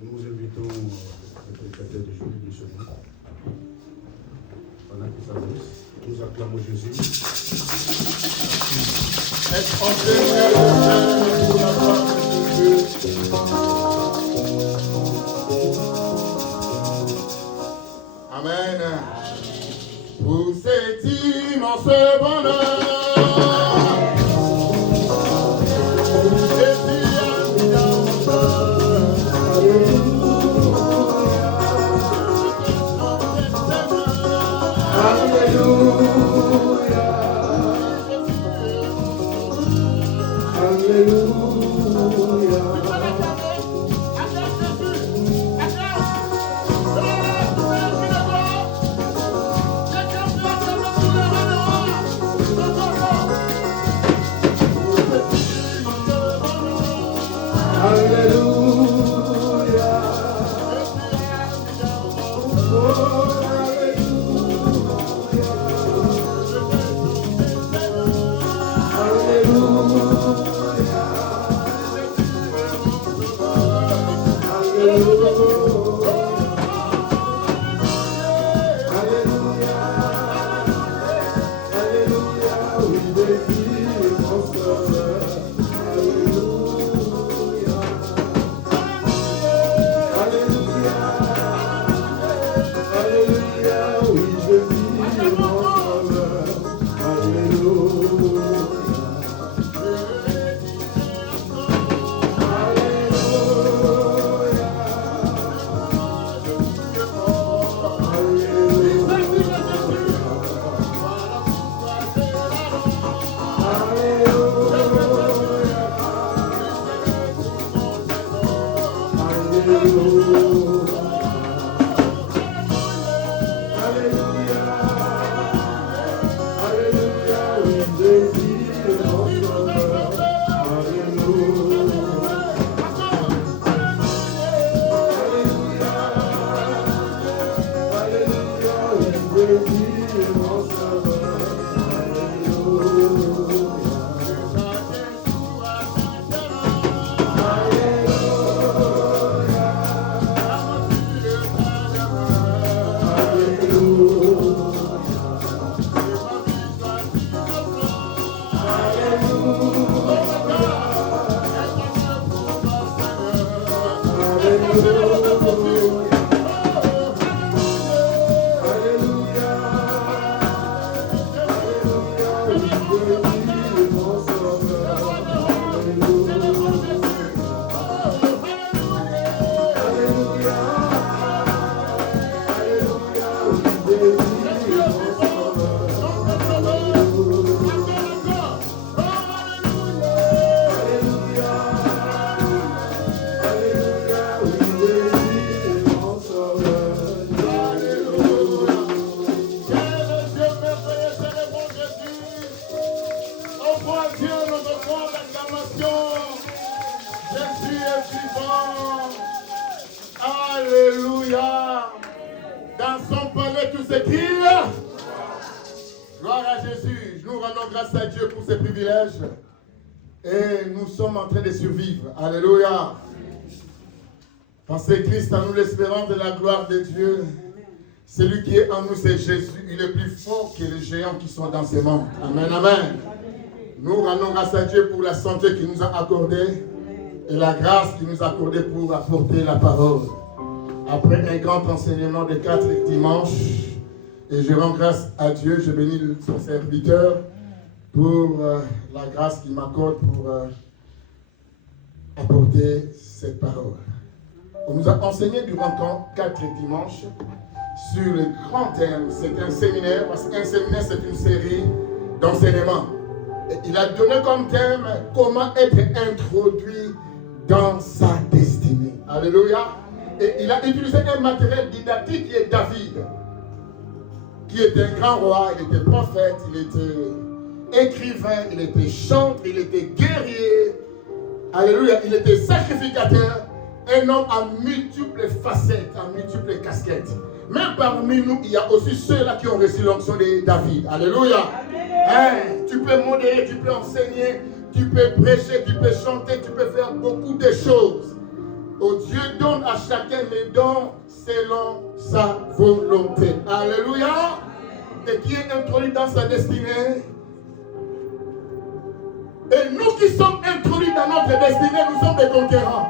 Nous invitons le prédicateur de jour de ce mois. Pendant qu'il s'avance, nous acclamons Jésus. Est-ce qu'on peut faire pour la gloire de Dieu? Amen. Pour cet immense bonheur. Et nous sommes en train de survivre. Alléluia. Parce que Christ en nous l'espérance de la gloire de Dieu. Celui qui est en nous, c'est Jésus. Il est plus fort que les géants qui sont dans ses membres. Amen, amen. Nous rendons grâce à Dieu pour la santé qu'il nous a accordée et la grâce qu'il nous a accordée pour apporter la parole. Après un grand enseignement de 4 dimanches, et je rends grâce à Dieu, je bénis son serviteur pour la grâce qu'il m'accorde pour apporter cette parole. On nous a enseigné durant 4 dimanches sur le grand thème. C'est un séminaire, parce qu'un séminaire c'est une série d'enseignements. Et il a donné comme thème comment être introduit dans sa destinée. Alléluia. Et il a utilisé un matériel didactique qui est David, qui était un grand roi, il était prophète, il était écrivain, il était chanteur, il était guerrier. Alléluia, il était sacrificateur, un homme à multiples facettes, à multiples casquettes. Mais parmi nous, il y a aussi ceux-là qui ont reçu l'onction de David. Alléluia. Hein, tu peux modérer, tu peux enseigner, tu peux prêcher, tu peux chanter, tu peux faire beaucoup de choses. Oh, Dieu donne à chacun les dons selon sa volonté. Alléluia. Et qui est introduit dans sa destinée. Et nous qui sommes introduits dans notre destinée, nous sommes des conquérants.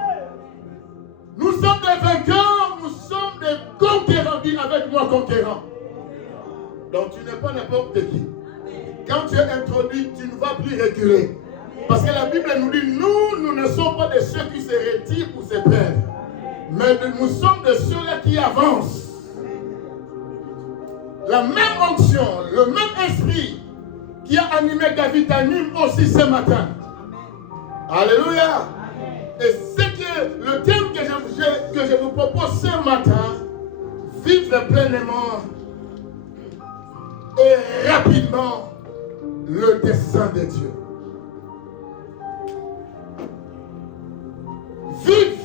Nous sommes des vainqueurs, nous sommes des conquérants. Dis avec moi, conquérants. Donc tu n'es pas n'importe qui. Quand tu es introduit, tu ne vas plus reculer. Parce que la Bible nous dit, nous ne sommes pas de ceux qui se retirent ou se perdent. Mais nous sommes de ceux-là qui avancent. La même onction, le même esprit qui a animé David anime aussi ce matin. Alléluia. Et c'est que le thème que je vous propose ce matin, vivre pleinement et rapidement le dessein de Dieu. Vivre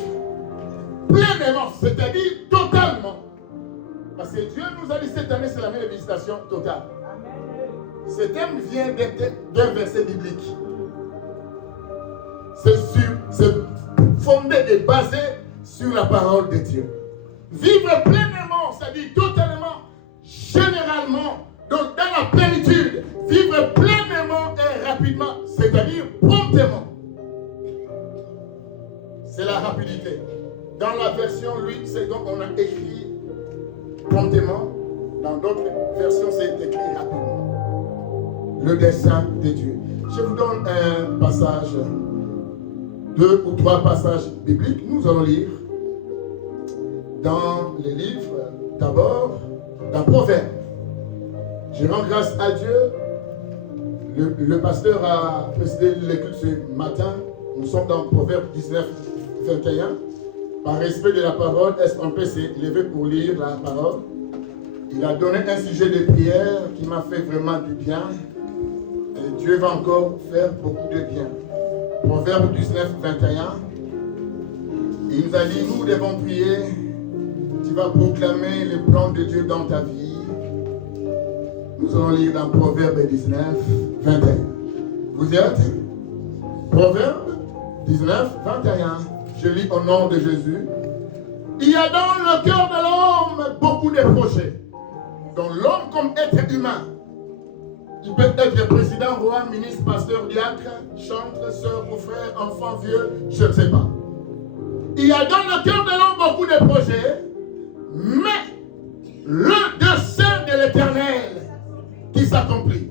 pleinement, c'est-à-dire totalement. Parce que Dieu nous a dit cette année, c'est l'année de visitation totale. Ce thème vient d'un verset biblique. C'est fondé et basé sur la parole de Dieu. Vivre pleinement, c'est-à-dire totalement, généralement, donc dans la plénitude. Vivre pleinement et rapidement, c'est-à-dire promptement. C'est la rapidité. Dans la version 8, c'est donc on a écrit promptement. Dans d'autres versions, c'est écrit rapidement. Le dessein de Dieu. Je vous donne un passage, 2 ou 3 passages bibliques. Nous allons lire dans les livres, d'abord, dans Proverbes. Je rends grâce à Dieu. Le pasteur a présidé l'écoute ce matin. Nous sommes dans Proverbes 19, 21. Par respect de la parole, est-ce qu'on peut s'élever pour lire la parole? Il a donné un sujet de prière qui m'a fait vraiment du bien. Et Dieu va encore faire beaucoup de bien. Proverbe 19, 21. Il nous a dit, nous devons prier. Tu vas proclamer les plans de Dieu dans ta vie. Nous allons lire dans Proverbe 19, 21. Vous y êtes? Proverbe 19, 21. Je lis au nom de Jésus. Il y a dans le cœur de l'homme beaucoup de projets. Donc l'homme comme être humain, il peut être président, roi, ministre, pasteur, diacre, chantre, soeur ou frère, enfant, vieux, je ne sais pas. Il y a dans le cœur de l'homme beaucoup de projets, mais le dessein de l'Éternel qui s'accomplit.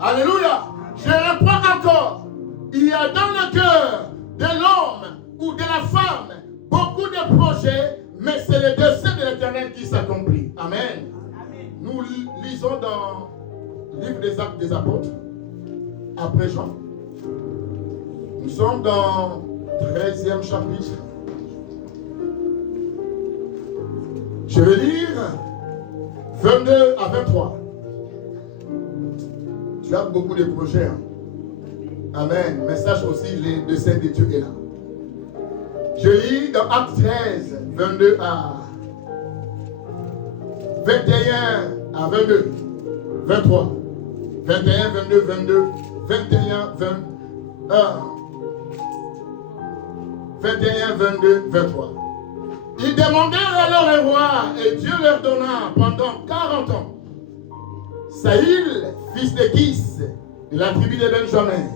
Alléluia. Je reprends encore. Il y a dans le cœur de l'homme ou de la femme beaucoup de projets, mais c'est le dessein de l'Éternel qui s'accomplit. Amen. Nous lisons dans le livre des Actes des Apôtres, après Jean. Nous sommes dans le 13e chapitre. Je vais lire 22 à 23. Tu as beaucoup de projets. Hein? Amen. Mais sache aussi, le dessein de Dieu est là. Je lis dans Actes 13, 22 à 21 à 22, 23, 21, 22, 22, 21, 22, 23. Ils demandèrent alors un roi et Dieu leur donna pendant 40 ans Saïl, fils de Kis, de la tribu de Benjamin.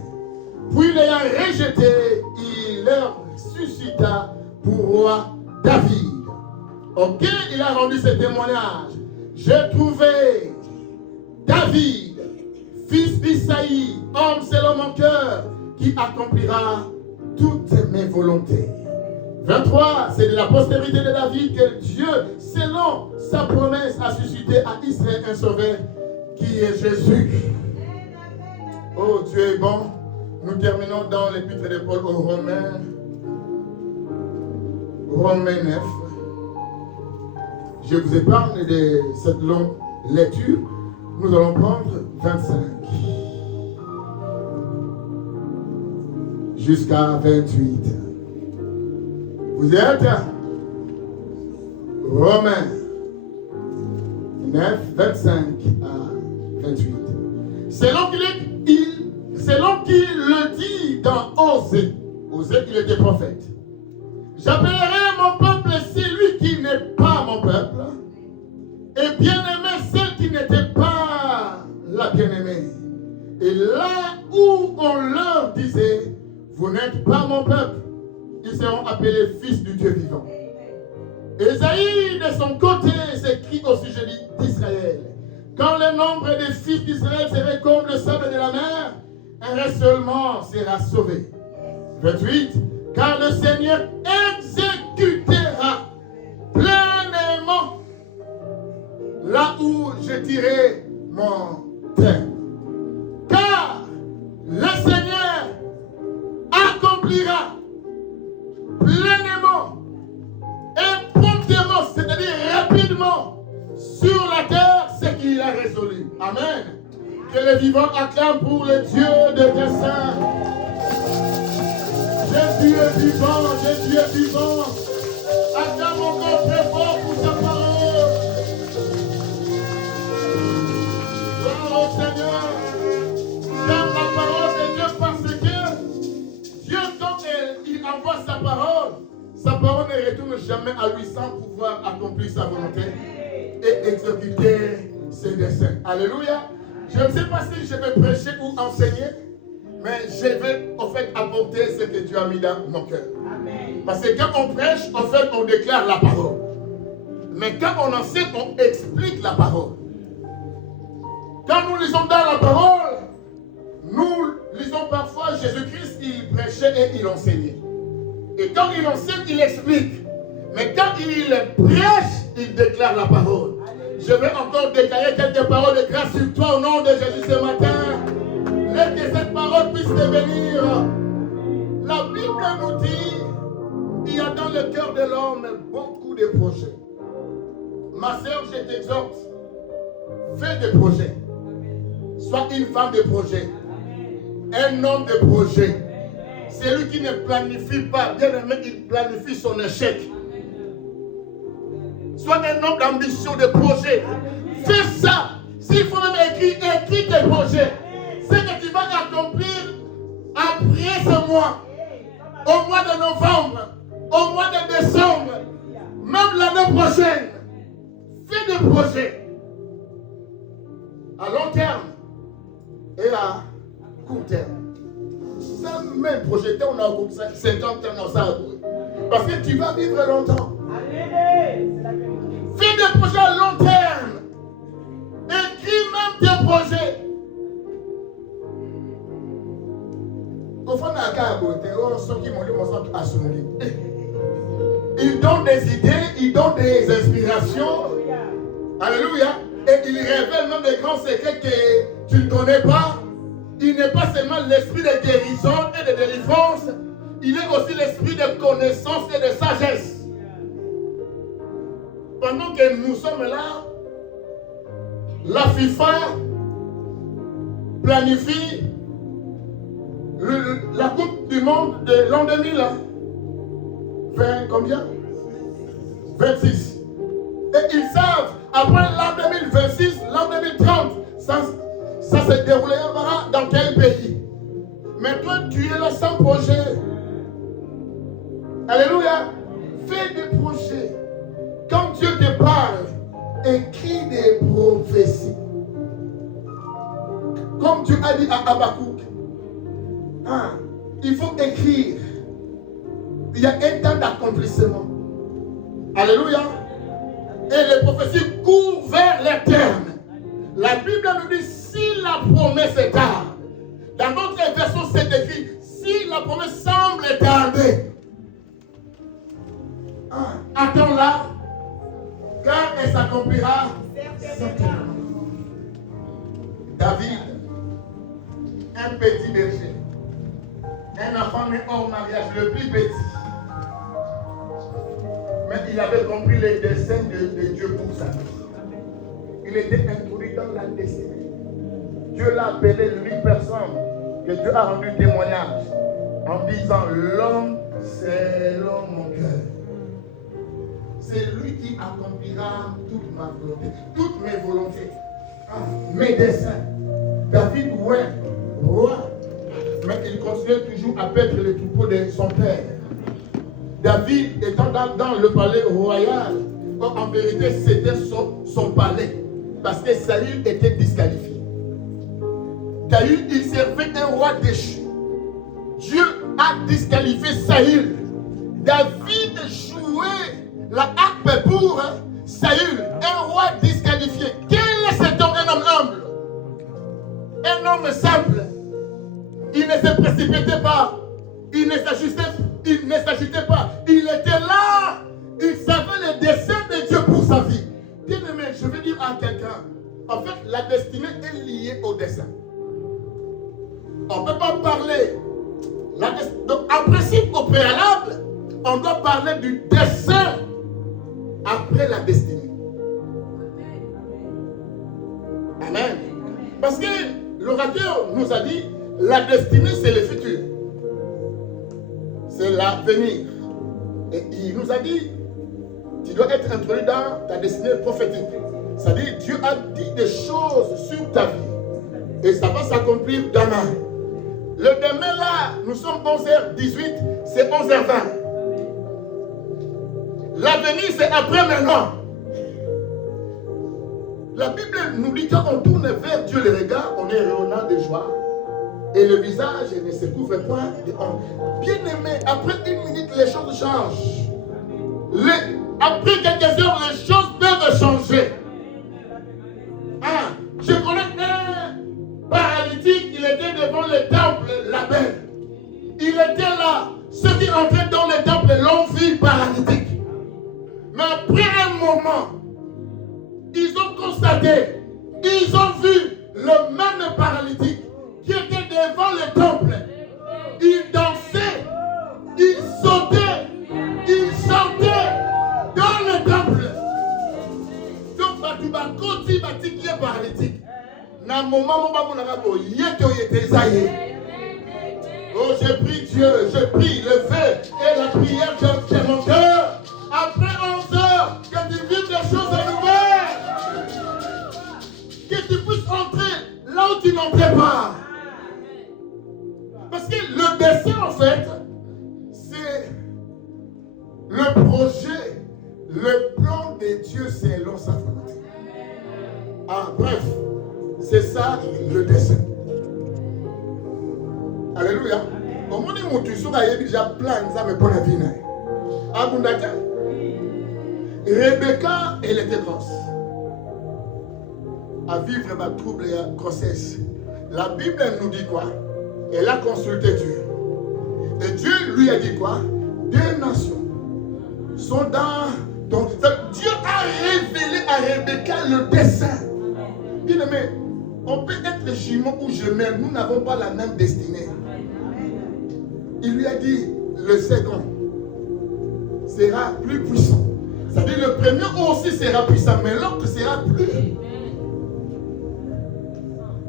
Puis l'ayant rejeté, il leur suscita pour roi David. Ok, il a rendu ce témoignage. J'ai trouvé David, fils d'Isaïe, homme selon mon cœur, qui accomplira toutes mes volontés. 23, c'est de la postérité de David que Dieu, selon sa promesse, a suscité à Israël un sauveur qui est Jésus. Oh, Dieu est bon. Nous terminons dans l'épître de Paul aux Romains. Romains 9. Je vous épargne de cette longue lecture. Nous allons prendre 25 jusqu'à 28. Vous êtes Romains 9, 25 à 28. Selon qu'il le dit dans Osée, Osée il était prophète. J'appellerai mon peuple celui qui n'est pas mon peuple, et bien-aimé celle qui n'était pas la bien-aimée. Et là où on leur disait, vous n'êtes pas mon peuple, ils seront appelés fils du Dieu vivant. Ésaïe, de son côté, s'écrit au sujet d'Israël. Quand le nombre des fils d'Israël serait comme le sable de la mer, un seulement sera sauvé. 28. Car le Seigneur exécutera pleinement là où je dirai mon terme. Car le Seigneur accomplira pleinement et promptement, c'est-à-dire rapidement, sur la terre ce qu'il a résolu. Amen. Que les vivants acclament pour le Dieu de tes saints. Jésus est vivant, Jésus est vivant. Acclame encore très fort pour sa parole. Gloire au Seigneur. J'aime la parole de Dieu parce que Dieu, quand il envoie sa parole ne retourne jamais à lui sans pouvoir accomplir sa volonté et exécuter ses desseins. Alléluia. Je ne sais pas si je vais prêcher ou enseigner, mais je vais en fait apporter ce que Dieu a mis dans mon cœur. Amen. Parce que quand on prêche, en fait, on déclare la parole. Mais quand on enseigne, on explique la parole. Quand nous lisons dans la parole, nous lisons parfois Jésus-Christ, il prêchait et il enseignait. Et quand il enseigne, il explique. Mais quand il prêche, il déclare la parole. Je vais encore déclarer quelques paroles de grâce sur toi au nom de Jésus ce matin. Laisse que cette parole puisse devenir. La Bible nous dit, il y a dans le cœur de l'homme beaucoup de projets. Ma sœur, je t'exhorte, fais des projets. Sois une femme de projet. Un homme de projet. Celui qui ne planifie pas, bien aimé, il planifie son échec. Sois un homme d'ambition, de projet. Fais ça. S'il faut même écrire tes projets. Ce que tu vas accomplir après ce mois, au mois de novembre, au mois de décembre, même l'année prochaine. Fais des projets à long terme et à court terme. Ça même projeté, on a 50 ans dans ça. Parce que tu vas vivre longtemps. Fais des projets à long terme. Écris même tes projets. Il donne des idées, il donne des inspirations. Alléluia. Et il révèle même des grands secrets que tu ne connais pas. Il n'est pas seulement l'esprit de guérison et de délivrance, il est aussi l'esprit de connaissance et de sagesse. Pendant que nous sommes là, la FIFA planifie la Coupe du Monde de l'an 2000. 20 combien? 26. Et ils savent, après l'an 2026, l'an 2030, ça se déroulera dans quel pays? Mais toi, tu es là sans projet. Alléluia. Fais des projets. Quand Dieu te parle, écris des prophéties. Comme Dieu a dit à Habakkuk, il faut écrire. Il y a un temps d'accomplissement. Alléluia. Et les prophéties courent vers les termes. La Bible nous dit, si la promesse est tarde, dans notre version c'est écrit, si la promesse semble tarder, attends-la, car elle s'accomplira certainement. David, un Un enfant né hors mariage, le plus petit. Mais il avait compris les desseins de Dieu pour sa vie. Il était introduit dans la destinée. Dieu l'a appelé l'une personne que Dieu a rendu témoignage en disant l'homme selon mon cœur. C'est lui qui accomplira toute ma volonté, toutes mes volontés, mes desseins. David, ouais, roi, mais il continuait toujours à paître les troupeaux de son père. David étant dans le palais royal, en vérité c'était son palais, parce que Saül était disqualifié. Saül, il servait un roi déchu. Dieu a disqualifié Saül. David jouait la harpe pour Saül, un roi disqualifié. Quel est cet homme? Un homme humble, un homme simple. Il ne se précipitait pas, il ne s'agitait pas. Il était là, il savait les desseins de Dieu pour sa vie. Bien aimé, je veux dire à quelqu'un, en fait, la destinée est liée au dessein. On ne peut pas parler. Donc, en principe, au préalable, on doit parler du dessein après la destinée. Amen. Parce que l'orateur nous a dit, la destinée, c'est le futur. C'est l'avenir. Et il nous a dit, tu dois être introduit dans ta destinée prophétique. C'est-à-dire, Dieu a dit des choses sur ta vie. Et ça va s'accomplir demain. Le demain là, nous sommes 11h18, c'est 11h20. L'avenir, c'est après maintenant. La Bible nous dit quand on tourne vers Dieu le regard, on est rayonnant de joie. Et le visage ne se couvre point de honte. Bien aimé, après une minute, les choses changent. Après quelques heures, les choses peuvent changer. Je connais un paralytique, il était devant le temple là-bas. Il était là. Ceux qui entraient dans le temple l'ont vu paralytique. Mais après un moment, ils ont constaté, ils ont vu le même paralytique qui était devant le temple. Il dansait, il sautait, il chantait dans le temple. Donc, Batouba, quand il bâtit qui est paralytique, na moment où oh, j'ai pris Dieu, je prie le feu et la prière de mon cœur. Après 11 heures, que tu vives des choses nouvelles. Que tu puisses entrer là où tu n'entrais pas. Parce que le dessein, en fait, c'est le projet, le plan de Dieu selon sa volonté. Bref, c'est ça le dessein. Alléluia. Au moment où tu as déjà plein de ça, mais pour la vie. Rebecca, elle était grosse. À vivre ma trouble et grossesse. La Bible nous dit quoi? Elle a consulté Dieu. Et Dieu lui a dit quoi? Deux nations sont dans ton... Dieu a révélé à Rebecca le dessein. Bien aimé, on peut être jumeaux ou jumelles, nous n'avons pas la même destinée. Il lui a dit, le second sera plus puissant. C'est-à-dire le premier aussi sera puissant, mais l'autre sera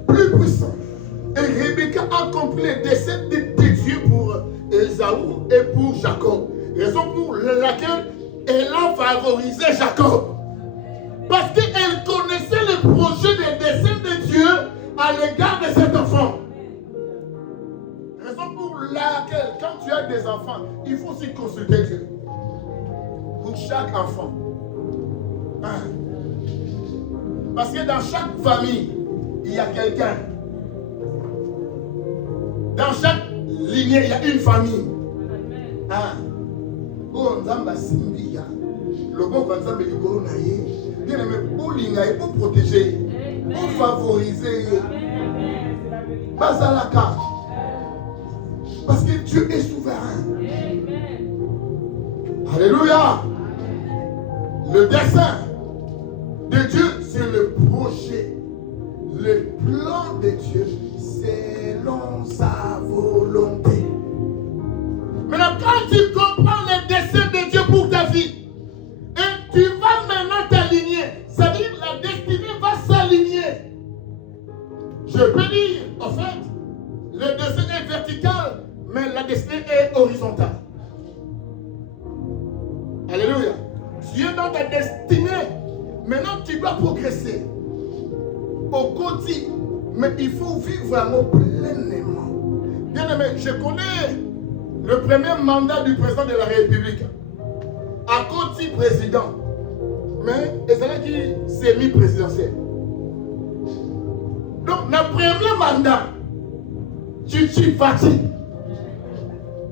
plus puissant. Et Rebecca a compris les desseins de Dieu pour Ésaü et pour Jacob. Raison pour laquelle elle a favorisé Jacob. Parce qu'elle connaissait le projet des desseins de Dieu à l'égard de cet enfant. Raison pour laquelle, quand tu as des enfants, il faut aussi consulter Dieu. Pour chaque enfant. Parce que dans chaque famille, il y a quelqu'un. Dans chaque lignée, il y a une famille. Bien aimé, pour l'ingay, pour protéger, pour favoriser. Pas à la carte. Parce que Dieu est souverain. Alléluia. Le dessein de Dieu, c'est le projet, le plan de Dieu selon sa volonté. destinée est horizontale. Alléluia. Tu es dans ta destinée. Maintenant, tu dois progresser. Au côté, mais il faut vivre vraiment pleinement. Bien aimé, je connais le premier mandat du président de la République. À côté président. Mais il qui semi-présidentiel. Donc, le premier mandat, tu fatigues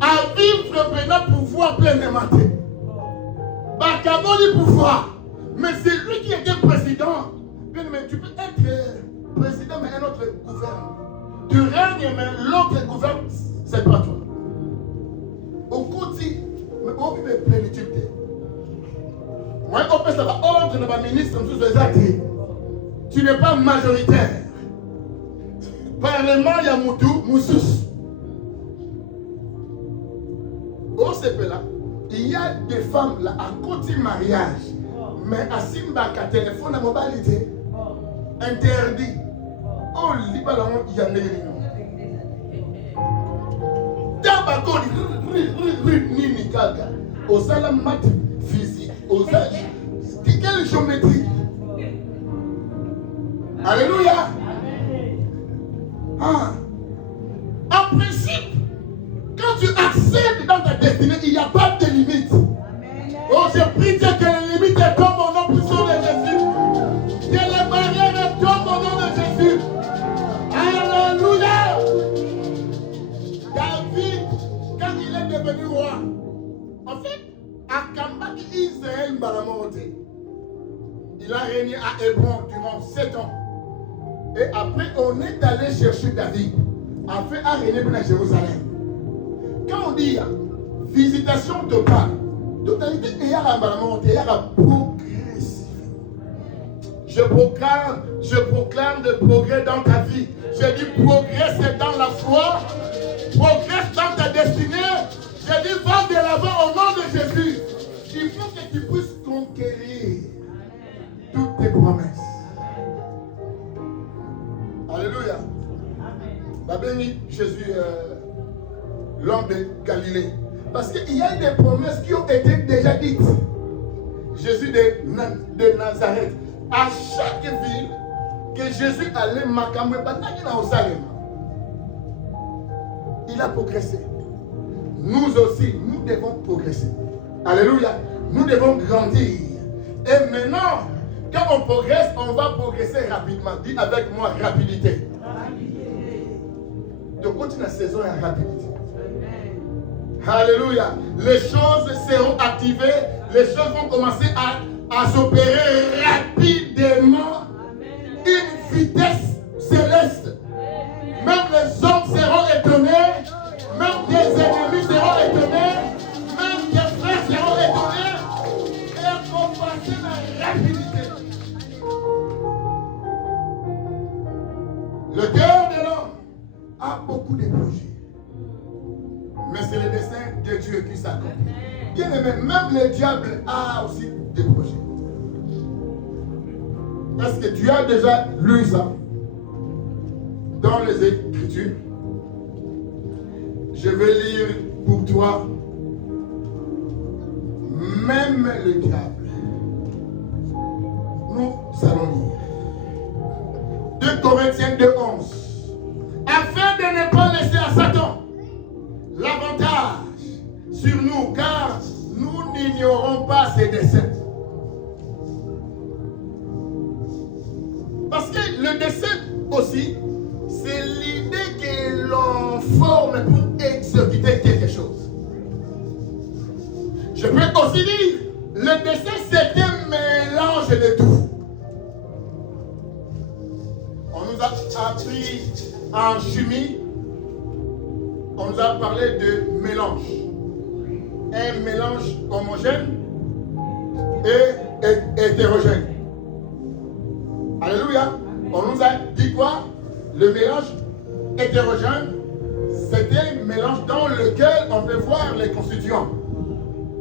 à vivre maintenant pouvoir pleinement. Bakamo du pouvoir. Mais c'est lui qui était président. Bien, mais tu peux être président, mais un autre gouverne. Tu règnes, mais l'autre gouverne, c'est pas toi. Au côté, mais on vit plénitude. Moi, on peut savoir, ordre de ma ministre, tu n'es pas majoritaire. Parlement, il y a Moutou, Moussous. Au CP là, il y a des femmes là, à côté mariage. Mais à Simbaka, téléphone à mobilité, interdit. Oh, Libanon, il y a des réunions. Tabako, Nini Gaga, aux salamat physique, aux âges. Quelle géométrie. Alléluia. Ah. En principe, quand tu accèdes dans ta destinée, il n'y a pas de limite. Oh, je prie Dieu que les limites tombent au nom puissant de Jésus. Que les barrières tombent au nom de Jésus. Alléluia. David, quand il est devenu roi, en fait, à Kambak, Israël m'a monté. Il a régné à Hébron durant 7 ans. Et après, on est allé chercher David, afin à régner à Jérusalem. Quand on dit visitation totale, totalité, il y a progressif. Je proclame le progrès dans ta vie. Je dis progresse dans la foi, progresse dans ta destinée. Je dis va de l'avant au nom de Jésus. Il faut que tu puisses conquérir toutes tes promesses. Alléluia. Va bénir Jésus, l'homme de Galilée. Parce qu'il y a des promesses qui ont été déjà dites. Jésus de Nazareth. À chaque ville que Jésus allait Makamwe, il a progressé. Nous aussi, nous devons progresser. Alléluia. Nous devons grandir. Et maintenant, quand on progresse, on va progresser rapidement. Dis avec moi, rapidité. De continuer la saison en rapidité. Alléluia. Les choses seront activées. Les choses vont commencer à s'opérer rapidement. Une vitesse céleste. Même les hommes seront étonnés. Même des ennemis seront étonnés. Même des frères seront étonnés. Et on va passer la rapidité. Le cœur de l'homme a beaucoup de projets. Mais c'est le dessein de Dieu qui s'accomplit. Bien aimé, même le diable a aussi des projets. Est-ce que tu as déjà lu ça dans les Écritures? Je vais lire pour toi. Même le diable. Nous allons lire. 2 Corinthiens 2:11. Afin de ne pas laisser à Satan l'avantage sur nous, car nous n'ignorons pas ses desseins. Parce que le dessein aussi, c'est l'idée que l'on forme pour exécuter quelque chose. Je peux aussi dire, le dessein c'est un mélange de tout. On nous a appris en chimie, on nous a parlé de mélange. Un mélange homogène et hétérogène. Alléluia. On nous a dit quoi? Le mélange hétérogène, c'est un mélange dans lequel on peut voir les constituants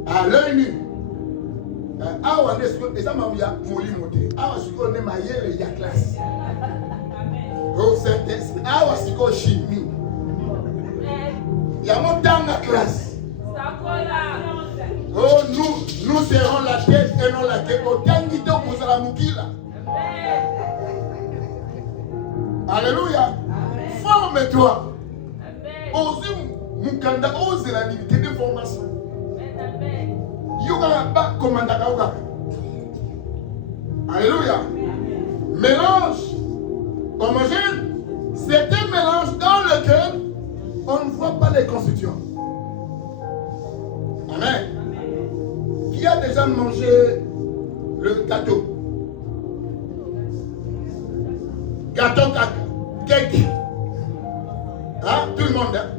à l'œil nu. Il y a mon temps à classe. Oh, nous serons la tête et non la queue. Autant de temps pour la moukila. Alléluia. Forme-toi. Ose mukanda, ose la limité de formation. Yoga ba commanda kaoga. Alléluia. Mélange homogène, c'est un mélange dans lequel on ne voit pas les constituants. Amen. Qui a déjà mangé le gâteau? Gâteau cake. Hein? Tout le monde. Hein?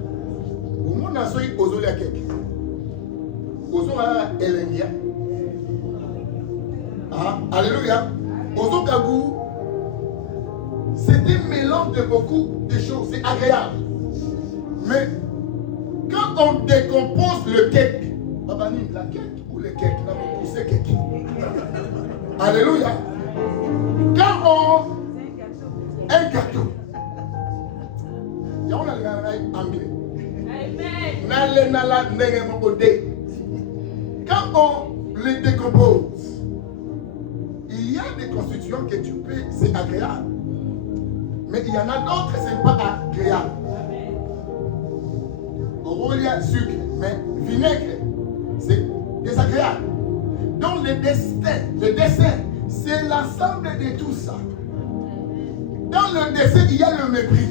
Au monde a souri aux olia cake. Aux olia elengia. Alléluia. Aux okagou. C'est un mélange de beaucoup de choses. C'est agréable. Mais quand on décompose le cake, la cake ou le cake, c'est cake. Alléluia. Quand on... Un gâteau. Il y a un anglais. Quand on le décompose, il y a des constituants que tu peux, c'est agréable. Mais il y en a d'autres, ce n'est pas agréable. Il y a sucre, mais vinaigre, c'est désagréable. Donc le dessin, c'est l'ensemble de tout ça. Dans le dessin, il y a le mépris.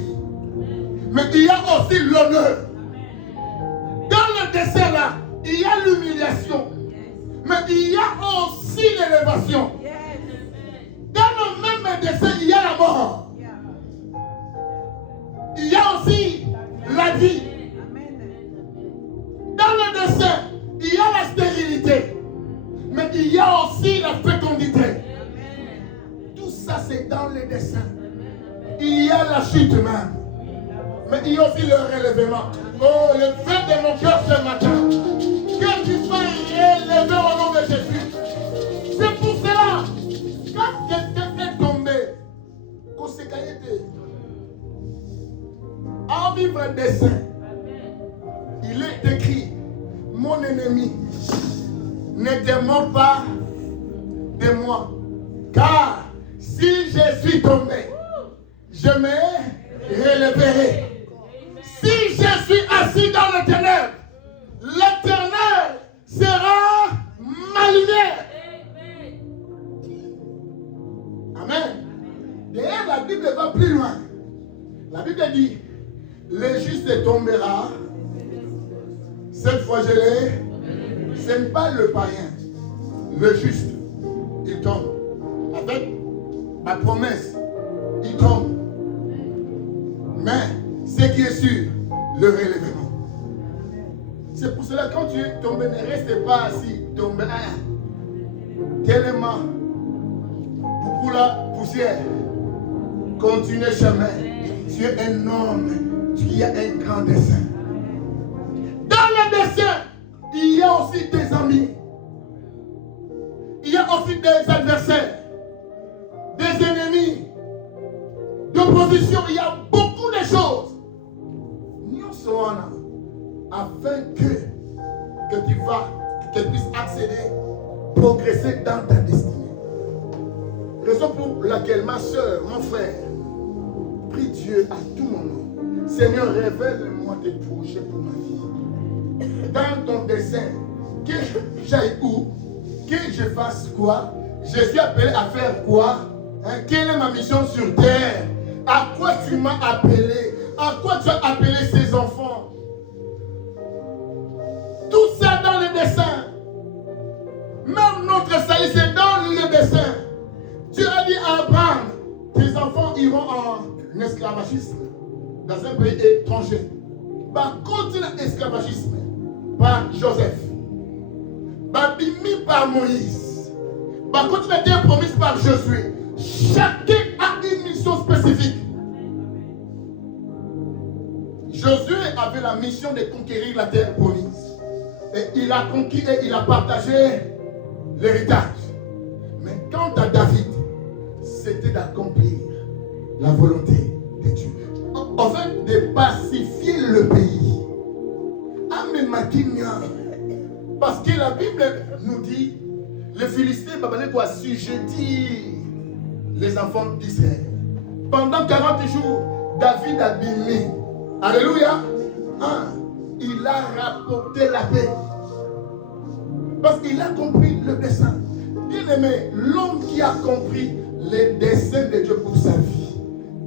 Mais il y a aussi l'honneur. Dans le dessin là, il y a l'humiliation. Mais il y a aussi l'élévation. Dans le même dessin, il y a la mort. Il y a aussi la vie. Dans le dessin, il y a la stérilité. Mais il y a aussi la fécondité. Tout ça, c'est dans le dessin. Il y a la chute même. Mais il y a aussi le relèvement. Oh, le fait de mon cœur ce matin. Que tu sois élevé au nom de Jésus. C'est pour cela. Quand quelqu'un est tombé, qu'on s'est caillé. En vivre un dessin, il est écrit: mon ennemi ne démord pas de moi. Car si je suis tombé, je me relèverai. Si je suis assis dans le ténèbre, l'Éternel sera ma lumière. Amen. D'ailleurs, la Bible va plus loin. La Bible dit: le juste tombera. Cette fois, je l'ai. Ce n'est pas le païen. Le juste, il tombe. Avec ma promesse, il tombe. Mais ce qui est sûr, le relèvement. C'est pour cela que quand tu es tombé, ne reste pas assis, tombé. Tellement pour la poussière. Continue chemin. Tu es un homme qui a un grand dessein. Dans le dessein, il y a aussi des amis. Il y a aussi des adversaires, des ennemis, d'opposition. Il y a beaucoup de choses. Nous sommes afin que tu puisses accéder, progresser dans ta destinée. Raison pour laquelle ma soeur, mon frère, prie Dieu à tout moment. Seigneur, révèle-moi tes projets pour ma vie. Dans ton dessein, que j'aille où, que je fasse quoi, je suis appelé à faire quoi, quelle est ma mission sur terre, à quoi tu m'as appelé, à quoi tu as appelé ces enfants. Tout ça dans le dessin. Même notre salut, c'est dans le dessin. Dieu a dit à Abraham, tes enfants iront en esclavagisme dans un pays étranger. Bah, continue l'esclavagisme par Joseph. Bah, bimi par Moïse. Bah, continue à être promise par Josué. Chacun a une mission spécifique. Josué avait la mission de conquérir la terre promise. Et il a conquis et il a partagé l'héritage. Mais quant à David, c'était d'accomplir la volonté de Dieu. En fait, de pacifier le pays. Parce que la Bible nous dit, les Philistins ont assujetti les enfants d'Israël. Pendant 40 jours, David a béni. Alléluia. Il a rapporté la paix. Parce qu'il a compris le dessein. Bien aimé, l'homme qui a compris les desseins de Dieu pour sa vie,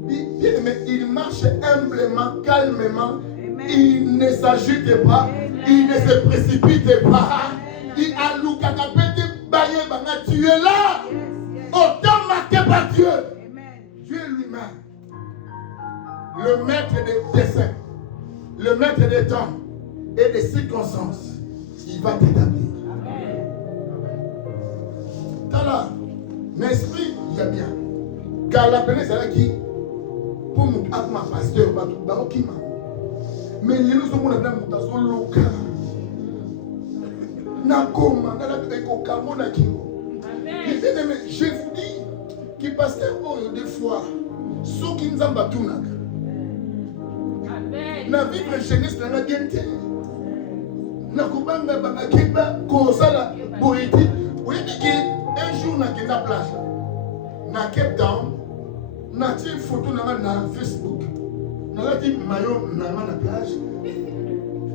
bien aimé, il marche humblement, calmement. Amen. Il ne s'agite pas. Amen. Il ne se précipite pas. Il a tu es là. Autant marqué par Dieu. Dieu lui-même. Le maître des desseins, le maître des temps et des circonstances, il va t'établir. T'as là, l'esprit, il y a bien. Car la peine, c'est là qui, pour mon pasteur, mais les gens qui ont local. Je vous dis que pasteur, des fois, ceux qui nous ont battus, na vivre jeunesse na gente na kubanga banga kiba kozala boiti oyebiki un jour na kenda plage na Cape Town na ti photo na Facebook na lati mayo na plage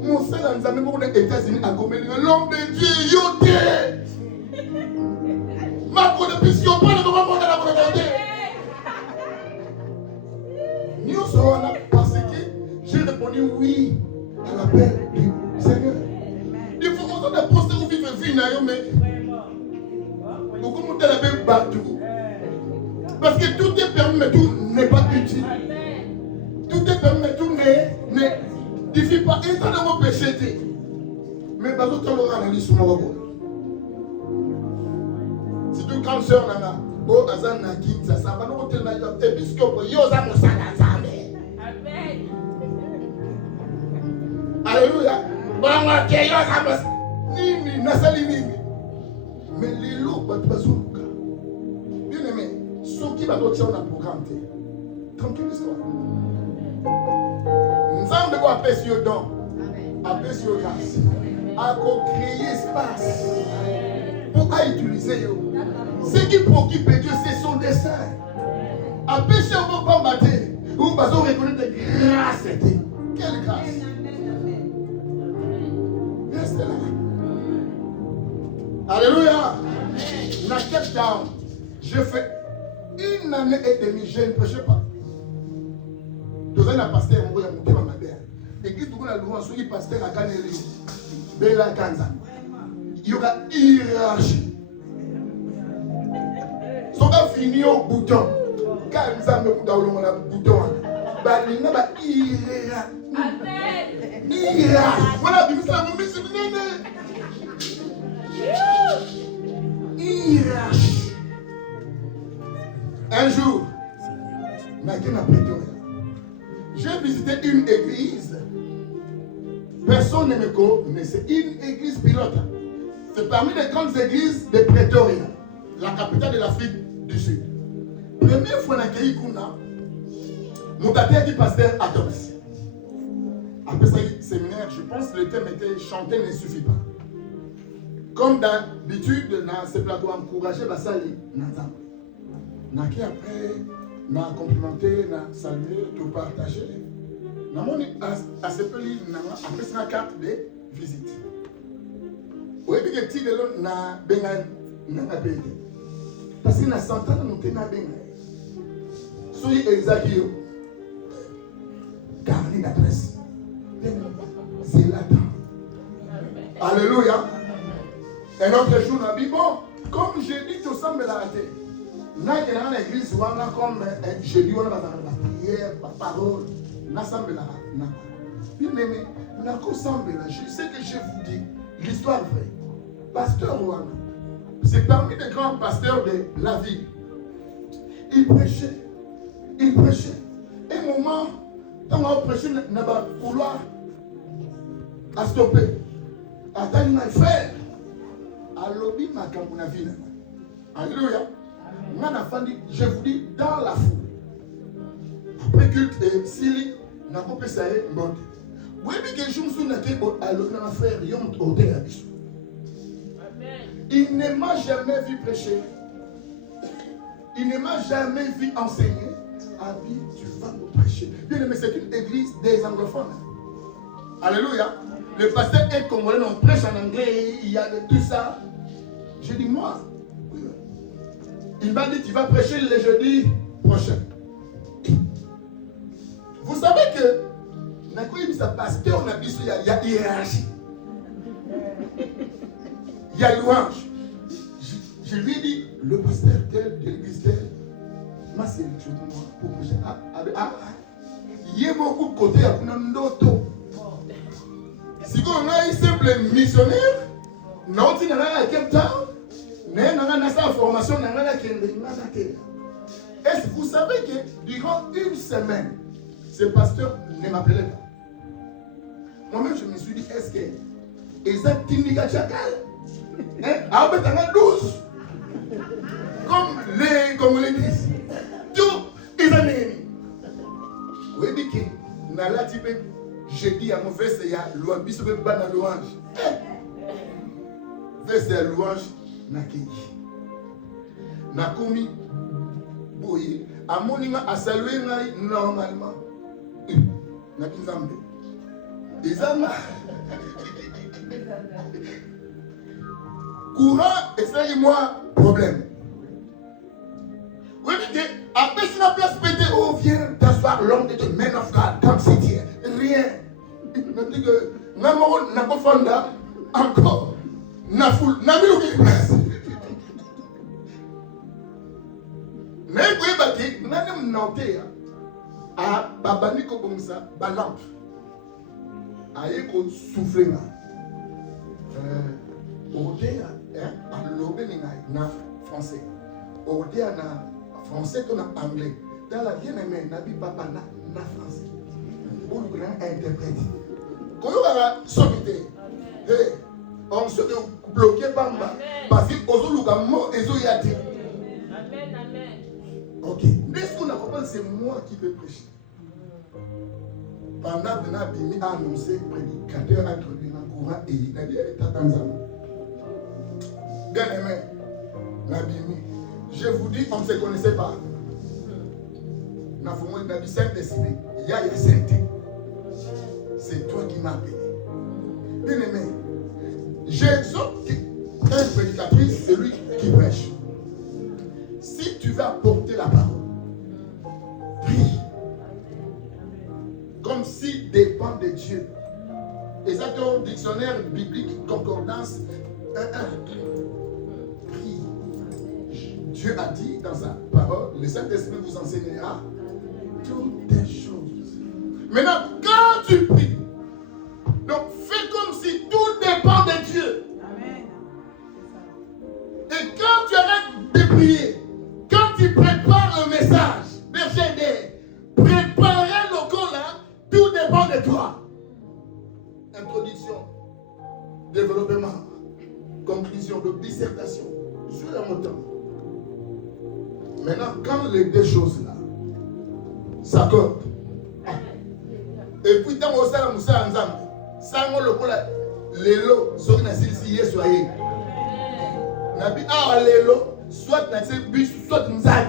mosala nzambe moko na États-Unis akomeli l'homme de Dieu yote mako de pisio pala ko mona la volonté nous sommes parce que j'ai répondu oui à l'appel du Seigneur. Il faut qu'on soit posté où vivre vie, mais beaucoup de la même partout. Parce que tout est permis, mais tout n'est pas utile. Tout est permis, mais tout ne diffère pas. Et ça ne va pécher. Mais pas tout le monde analyse sur mon robot. Si tu quand sœur nana, oh azan na kinza, ça va nous tenir là. Et puisque yo za musala zambe. Alléluia. Mais les loups, bien aimé, ceux qui vont dans le programme, tranquille histoire. Nous avons appelé sur don, appelé sur grâce, à créer espace pour utiliser. Ce qui préoccupe Dieu, c'est son dessein. À pécher, on va combattre, ou pas reconnaître grâce. Quelle grâce? Reste là. Alléluia. Dans Cape Town, je fais 1 année et demie, je ne prêchais pas. 2 ans, la pasteur m'a monté ma mère. Et qui tout le monde a dit pasteur à Canelli, Bella Kanza. Il y aura hiérarchie. Si on a fini au bouton, quand nous avons le bouton, il y a hiérarchie. Voilà, c'est la hiérarchie. Un jour, j'ai visité une église. Personne ne me connaît. C'est une église pilote. C'est parmi les grandes églises de Pretoria, la capitale de l'Afrique du Sud. Première fois que j'ai mon père dit pasteur Atos. Après ça, séminaire, je pense que le thème était chanter ne suffit pas. Comme d'habitude, c'est pour encourager la salle. Après, na complimenter, na saluer, tout partager. Na mon à ce pays, après ça, carte de visite. Oui, puis que petit de l'eau na benga na pays. Parce que na santana nous tenons benga. Soyez exact. Carnet d'adresse. C'est là-dedans. Alléluia. Un autre jour, on a dit, bon, comme j'ai dit, tout semble la rater. Dans l'église, on a comme je dis, on a la prière, la parole, on a semble la rater. Bien aimé, on a semble la. Je sais que je vous dis l'histoire vraie. Pasteur Ouana, c'est parmi les grands pasteurs de la ville. Il prêchait. Un moment, quand on prêchait, on n'a pas vouloir à stopper. Attends, il frère. À l'objet, ma campuna ville. Alléluia. Je vous dis, dans la foule. Après culte et Sili, n'a pas pu ça y est, bon. Oui, mais que je me souviens que frère, il ne m'a jamais vu prêcher. Il ne m'a jamais vu enseigner. Abi, tu vas me prêcher. Bien aimé, c'est une église des anglophones. Alléluia. Le pasteur est congolais, on prêche en anglais, il y a de tout ça. J'ai dit, moi, oui. Il m'a dit, tu vas prêcher le jeudi prochain. Vous savez que, il y a pasteur, il y a hiérarchie. Il y a louange. Je lui ai dit, le pasteur tel, de l'église tel, m'a sélectionné pour prêcher. Il y a beaucoup de côtés à Kunandoto. Si vous avez un simple missionnaire, nous avons dit à Cape Town, nous avons une formation. Est-ce que vous savez que durant une semaine, ce pasteur ne m'appelait pas? Moi-même, je me suis dit, est-ce que Isaac Tindiga Chakal, a 12, comme les disent, tout est un ennemi. Vous voyez que Nala Tibé, j'ai dit à mon frère, c'est ya louange, bis be bana louange. Verset ya louange nakeyi. Nakomi boye, amoninga a salué ngai normalement. Nakinzambe. Ezanga. Courant, expliquez-moi problème. Oui, mais après si la place pété, oh viens t'asseoir l'homme de Dieu, man of God, comme c'est dire. Rien. Il me dit que Namoro n'a pas fonda encore. N'a foule, n'a mis aucune place. Mais vous voyez, n'a pas noté à Babani comme ça, balampe. Aïe, qu'on souffle là. Odé à l'obé na français. Odé na français qu'on a anglais. Dans la bien aimée, Nabi Papa na français. Pour nous interpréter. Quand on va s'obéter, on se bloqué Bamba. Parce que Ozolugammo et Zoyati. Amen, amen. Ok. Mais ce qu'on a compris, c'est moi qui vais prêcher. Pendant que Nabi a annoncé, prédicateur introduit dans le courant et il a dit Tatanzam. Bien aimé, Nabi, je vous dis, on ne se connaissait pas. Nabi Saint-Esprit, il y a Saint-Esprit. C'est toi qui m'as appelé. Bien aimé, j'exhorte un prédicatrice, celui qui prêche. Si tu vas porter la parole, prie. Comme si dépend de Dieu. Exactement, dictionnaire biblique, concordance 1. Prie. Dieu a dit dans sa parole, le Saint-Esprit vous enseignera toutes les choses. Maintenant, quand tu pries, donc fais comme si tout dépend de Dieu. Amen. Et quand tu arrêtes de prier, quand tu prépares un message, verset D, préparer le corps là, tout dépend de toi. Introduction, développement, conclusion, de dissertation, sur le montant. Maintenant, quand les deux choses là s'accordent, et puis dans le salon, Moussa Anzam, Sango le cola, l'élo, soit na silsiye soyez. Nabi a l'élo, soit na bus, soit Nzag.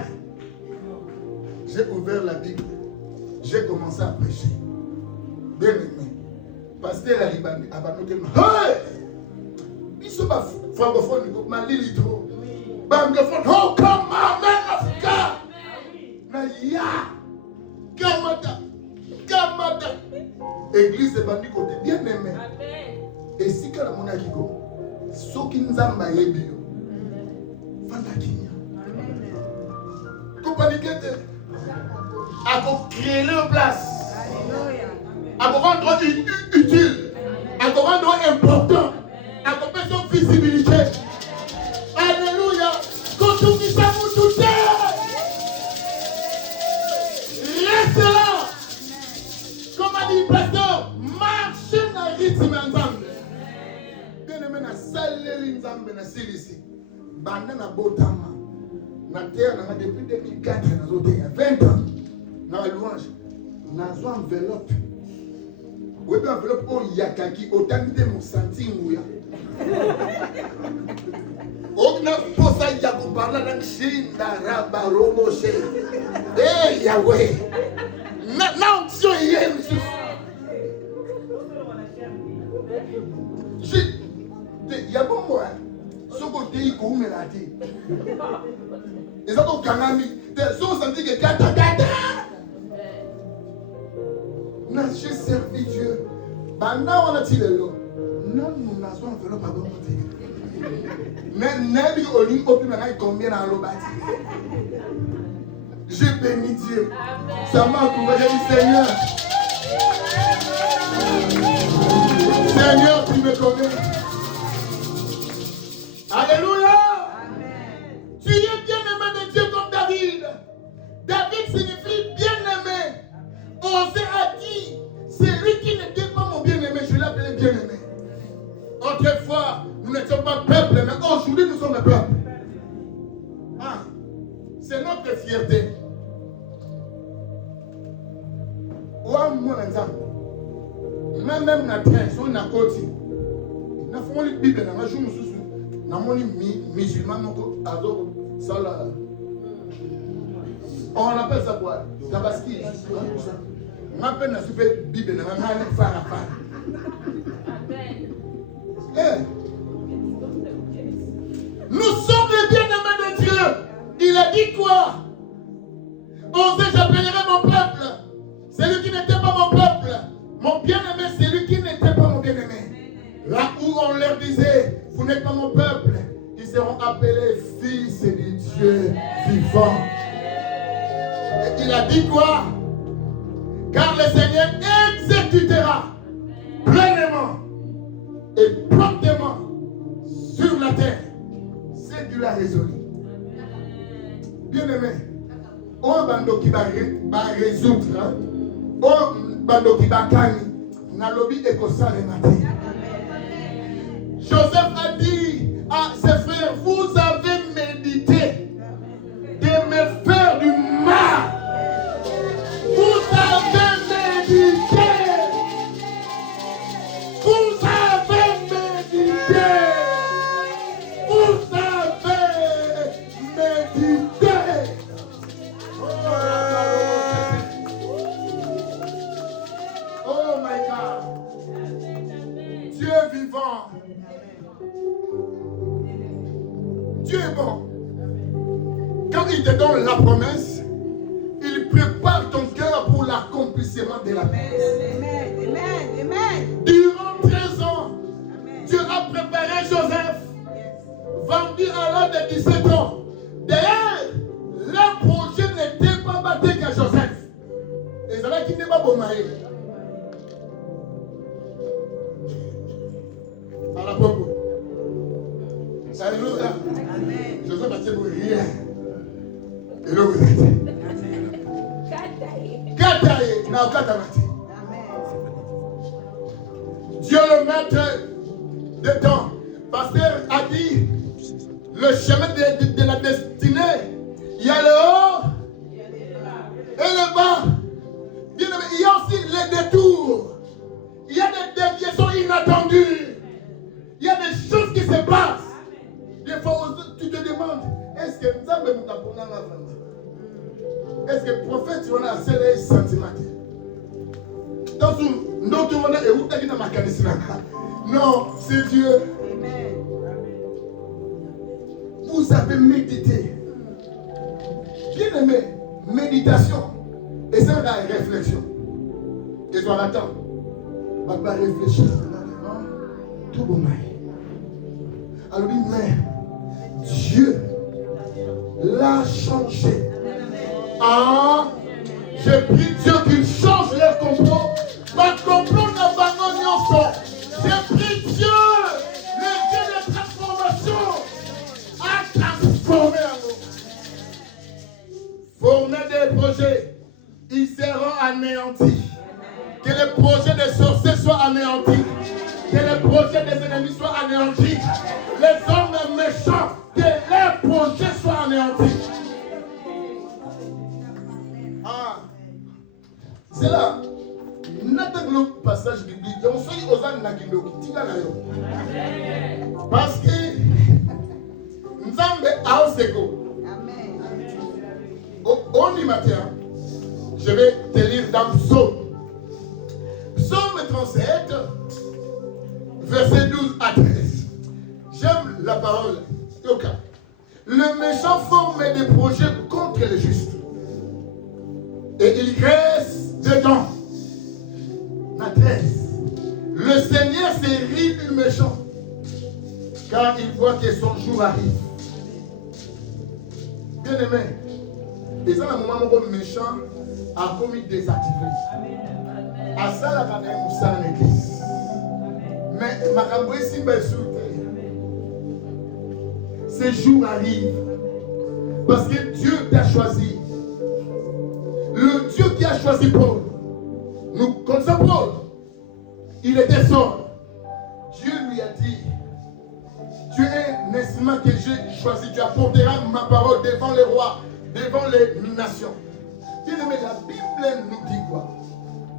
J'ai ouvert la Bible, j'ai commencé à prêcher. Bien aimé, pasteur la Liban, abanotelma. Hey! Ils sont pas francophones, ma lilitro. Anglophone, oh come on, man of God. Na ya, Kamada. Église de Bandi côté bien aimé. Et si quand on a qui go, so qui nous a maillé bio. Fantakinia. Compagnie que à créer leur place. À rendre utile. À rendre important. À faire son visibilité. Alléluia. Quand tout qui ça vous tout reste là. Comme a dit le pasteur, marchez dans le rythme ensemble. Bien aimé, na salé l'ensemble na silisi. Banda na botama. Na terre na depuis 2004 na zote 20 ans. Na louange. Na zo enveloppe. Oui, bien, enveloppe, oh, yakaki, autant de mon centime, on a posé Yakubala dans Shinda Rabaromo. Eh, Yahweh. Non, tu es il y a bon moi. Ce côté, il me l'a dit. Et ça, donc, Kanami, des autres ont dit que gata. Non, j'ai servi Dieu. Maintenant, on a dit le lot. Non, nous n'avons pas enveloppe à bon côté. Mais Nelly Olim Opimana combien dans l'eau bâti. Je bénis Dieu. Ça m'a encouragé du Seigneur. Seigneur, tu me connais. Alléluia. Amen. Tu es bien-aimé de Dieu comme David. David signifie bien-aimé. Osée a dit, c'est lui qui n'était pas mon bien-aimé, je l'appelais bien-aimé. Autrefois, nous n'étions pas peuple, mais aujourd'hui nous sommes le peuple. Ah, c'est notre fierté. Même na train, sur na côté. Na font les bibles na jour mususu. Na moni musulman moko azo sala. On appelle ça quoi? Tabaski. Ma peine na super bible na ngana fara fara. Amen. Nous sommes les bien-aimés de Dieu. Il a dit quoi? Osez, j'appellerai mon peuple. Celui qui n'était pas mon peuple. Mon bien-aimé, c'est lui qui n'était pas mon bien-aimé. Là où on leur disait, vous n'êtes pas mon peuple, ils seront appelés fils de Dieu vivant. Et il a dit quoi? Car le Seigneur exécutera pleinement et promptement sur la terre ce qu'il a résolu. Bien-aimé, on bando qui va résoudre, on bando qui va gagner, na lobby écossais le matin. Joseph a dit à ses frères, vous avez médité de me faire du mal. Vous avez médité. Vous avez médité. Vous avez médité. Oh my God. Dieu est vivant. Dieu est bon. Quand il te donne la promesse, il prépare ton cœur pour l'accomplissement de la promesse. Durant 13 ans, Dieu a préparé Joseph, vendu à l'âge de 17 ans. D'ailleurs, leur projet n'était pas battu qu'à Joseph. Et c'est là qu'il n'est pas bon marié. À la propos. Alléluia. Joseph a dit rien. Et là vous êtes. Dieu le maître de temps. Pasteur a dit le chemin de la destinée. Il y a le haut et le bas. Bien aimé, il y a aussi les détours. Il y a des déviations inattendues. Il y a des choses qui se passent. Des fois, tu te demandes, est-ce que nous avons vraiment? Est-ce que le prophète tu as assez les sentiments? Dans une autre manière, et où tu as dit dans ma canisse? Non, c'est Dieu. Vous avez médité. Bien aimé, méditation. Et c'est la réflexion. Et sur la temps, on va réfléchir. Tout bon mal. Alors, mais Dieu l'a changé. Ah, je prie Dieu qu'il change leur complot. Ma complot n'a pas non. Je prie Dieu, le Dieu de transformation, à transformer en nous. Former des projets, ils seront anéantis. Que les projets des sorciers soient anéantis. Que les projets des ennemis soient anéantis. Les hommes méchants, que leurs projets soient anéantis. Ah, c'est là. Notre passage Parce que Nzambe a Oseko. Amen. Au matin, je vais te lire dans Psaume. Psaume 37, verset 12 à 13. J'aime la parole. Yoka. Le méchant forme des projets contre les justes. Et il graisse dedans. La 13. Le Seigneur se rit du méchant, car il voit que son jour arrive. Bien aimé, et ça, le moment où le méchant a commis désactivé. À ça, la canne est en l'église. Mais ma cambo est si belle sur terre. Ces jours arrivent parce que Dieu t'a choisi. Le Dieu qui a choisi Paul, nous connaissons Paul. Il était seul. Dieu lui a dit, tu es un instrument que j'ai choisi. Tu apporteras ma parole devant les rois, devant les nations. Bien aimé, la Bible nous dit quoi?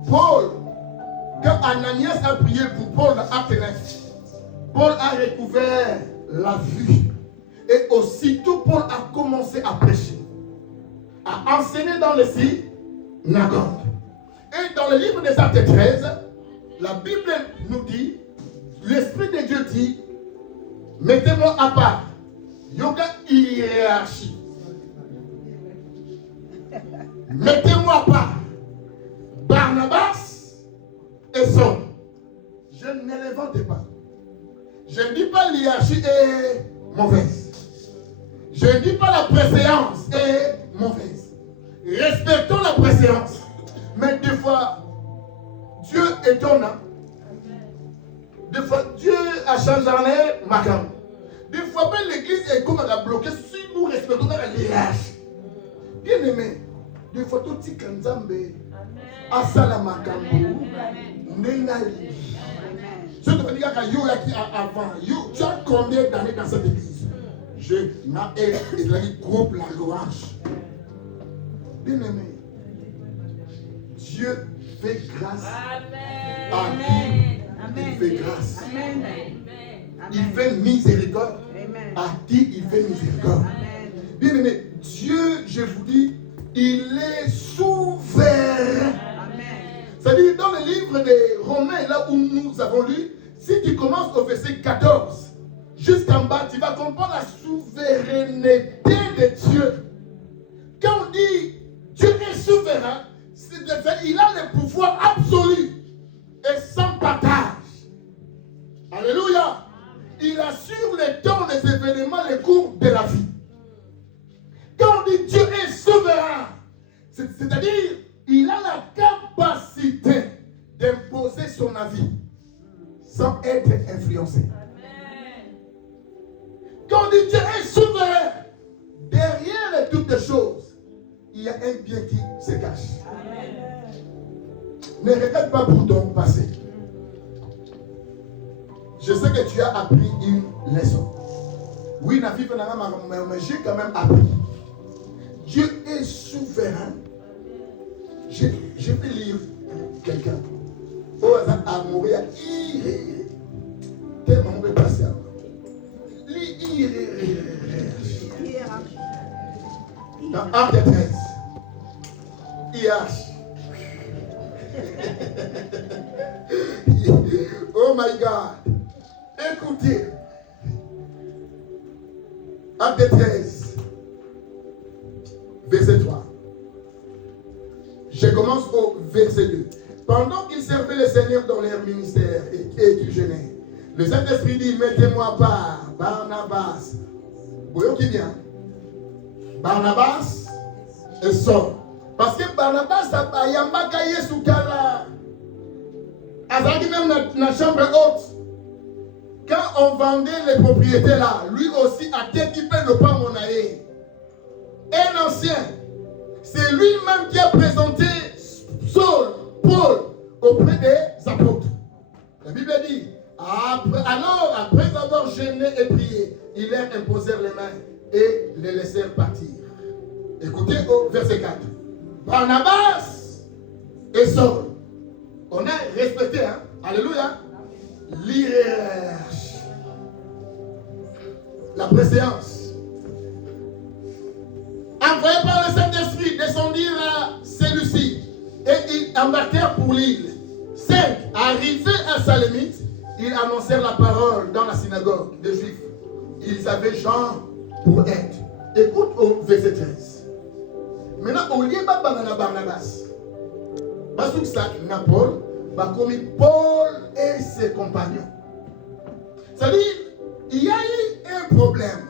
Paul, quand Ananias a prié pour Paul dans Acte 9, Paul a recouvert la vue. Et aussitôt, Paul a commencé à prêcher, à enseigner dans les synagogues. Et dans le livre des Actes 13, la Bible nous dit, l'Esprit de Dieu dit, mettez-moi à part. Yoga hiérarchie. Mettez-moi à part. Barnabas et Saul. Je ne les vante pas. Je ne dis pas l'hiérarchie est mauvaise. Je ne dis pas la préséance est mauvaise. Respectons la préséance. Mais des fois, Dieu étonne. Des fois, Dieu a changé ma cam. Des fois, même l'église est comme elle a bloqué si nous respectons la hiérarchie. Bien aimé, des fois, tout ce qu'on a Asalamakamo. Nengali. Je te dis que avant, tu as combien d'années dans cette église? Je m'ai groupe la louange. Bien aimé, Dieu fait grâce à qui il fait grâce. Il fait miséricorde à qui il fait miséricorde. Bien aimé, Dieu, je vous dis, il est souverain. C'est-à-dire dans le livre des Romains, là où nous avons lu, si tu commences au verset 14, jusqu'en bas, tu vas comprendre la souveraineté de Dieu. Quand on dit Dieu est souverain, il a le pouvoir absolu et sans partage. Alléluia. Il assure les temps, les événements, les cours de la vie. Quand on dit Dieu est souverain, c'est-à-dire il a la capacité d'imposer son avis sans être influencé. Amen. Quand on dit Dieu est souverain, derrière toutes les choses, il y a un bien qui se cache. Amen. Ne regarde pas pour ton passé. Je sais que tu as appris une leçon. Oui, mais j'ai quand même appris. Dieu est souverain. Je vais lire quelqu'un. Au hasard, à mourir, tellement on peut passer à dans Acte 13. IH. Oh my God. Écoutez. Acte 13. Verset 3. Je commence au verset 2. Pendant qu'ils servaient le Seigneur dans leur ministère et qu'ils jeûnaient, le Saint-Esprit dit, mettez-moi à part Barnabas. Vous voyez qui vient? Barnabas et Saul. Parce que Barnabas a yambakaye soukala. Azaki même dans la chambre haute. Quand on vendait les propriétés là, lui aussi a équipé le pain monaïe. Un ancien. C'est lui-même qui a présenté Saul, Paul, auprès des apôtres. La Bible dit, après avoir jeûné et prié, ils leur imposèrent les mains et les laissèrent partir. Écoutez au verset 4. Barnabas et Saul. On a respecté, hein? Alléluia. L'hiérarchie. la préséance. Envoyés par le Saint-Esprit, descendirent à Séleucie et ils embarquèrent pour l'île. 5. Arrivés à Salémite, ils annoncèrent la parole dans la synagogue des Juifs. Ils avaient Jean pour aide. Écoute au verset 13. Maintenant, au lieu de Barnabas, parce que ça n'a Paul, comme Paul et ses compagnons. C'est-à-dire, il y a eu un problème.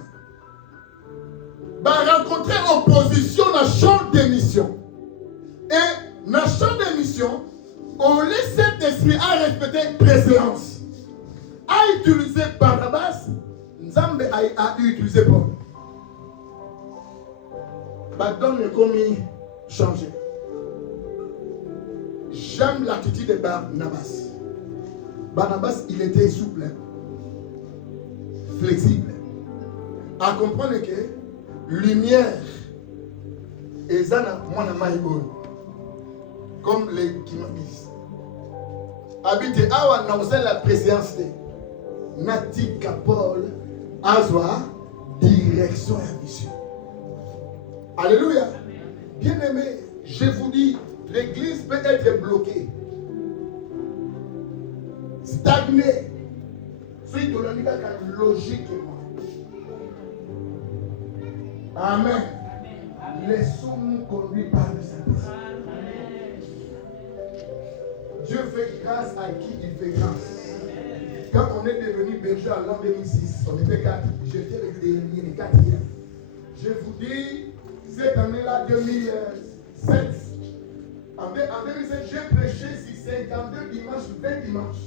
Rencontrer opposition dans le champ de mission. Et dans le champ de mission, on laisse cet esprit à respecter préséance. A utilisé Barnabas, Nzambe a utilisé Paul. Badon est commis changer. J'aime l'attitude de Barnabas. Barnabas, il était souple, flexible. À comprendre que lumière et zana mwana maïbon comme les qui me disent. Habité awa na osé la préséance de Natika Paul Azwa direction et mission. Alléluia. Bien-aimé, je vous dis, l'église peut être bloquée, stagnée, suite au logiquement. Amen. Laissons-nous conduire par le Saint-Esprit. Dieu fait grâce à qui il fait grâce. Quand on est devenu berger en l'an 2006, on était 4. J'étais le dernier, les 4e. Je vous dis, cette année-là, 2007, en 2007, j'ai prêché sur 52 dimanches, 20 dimanches.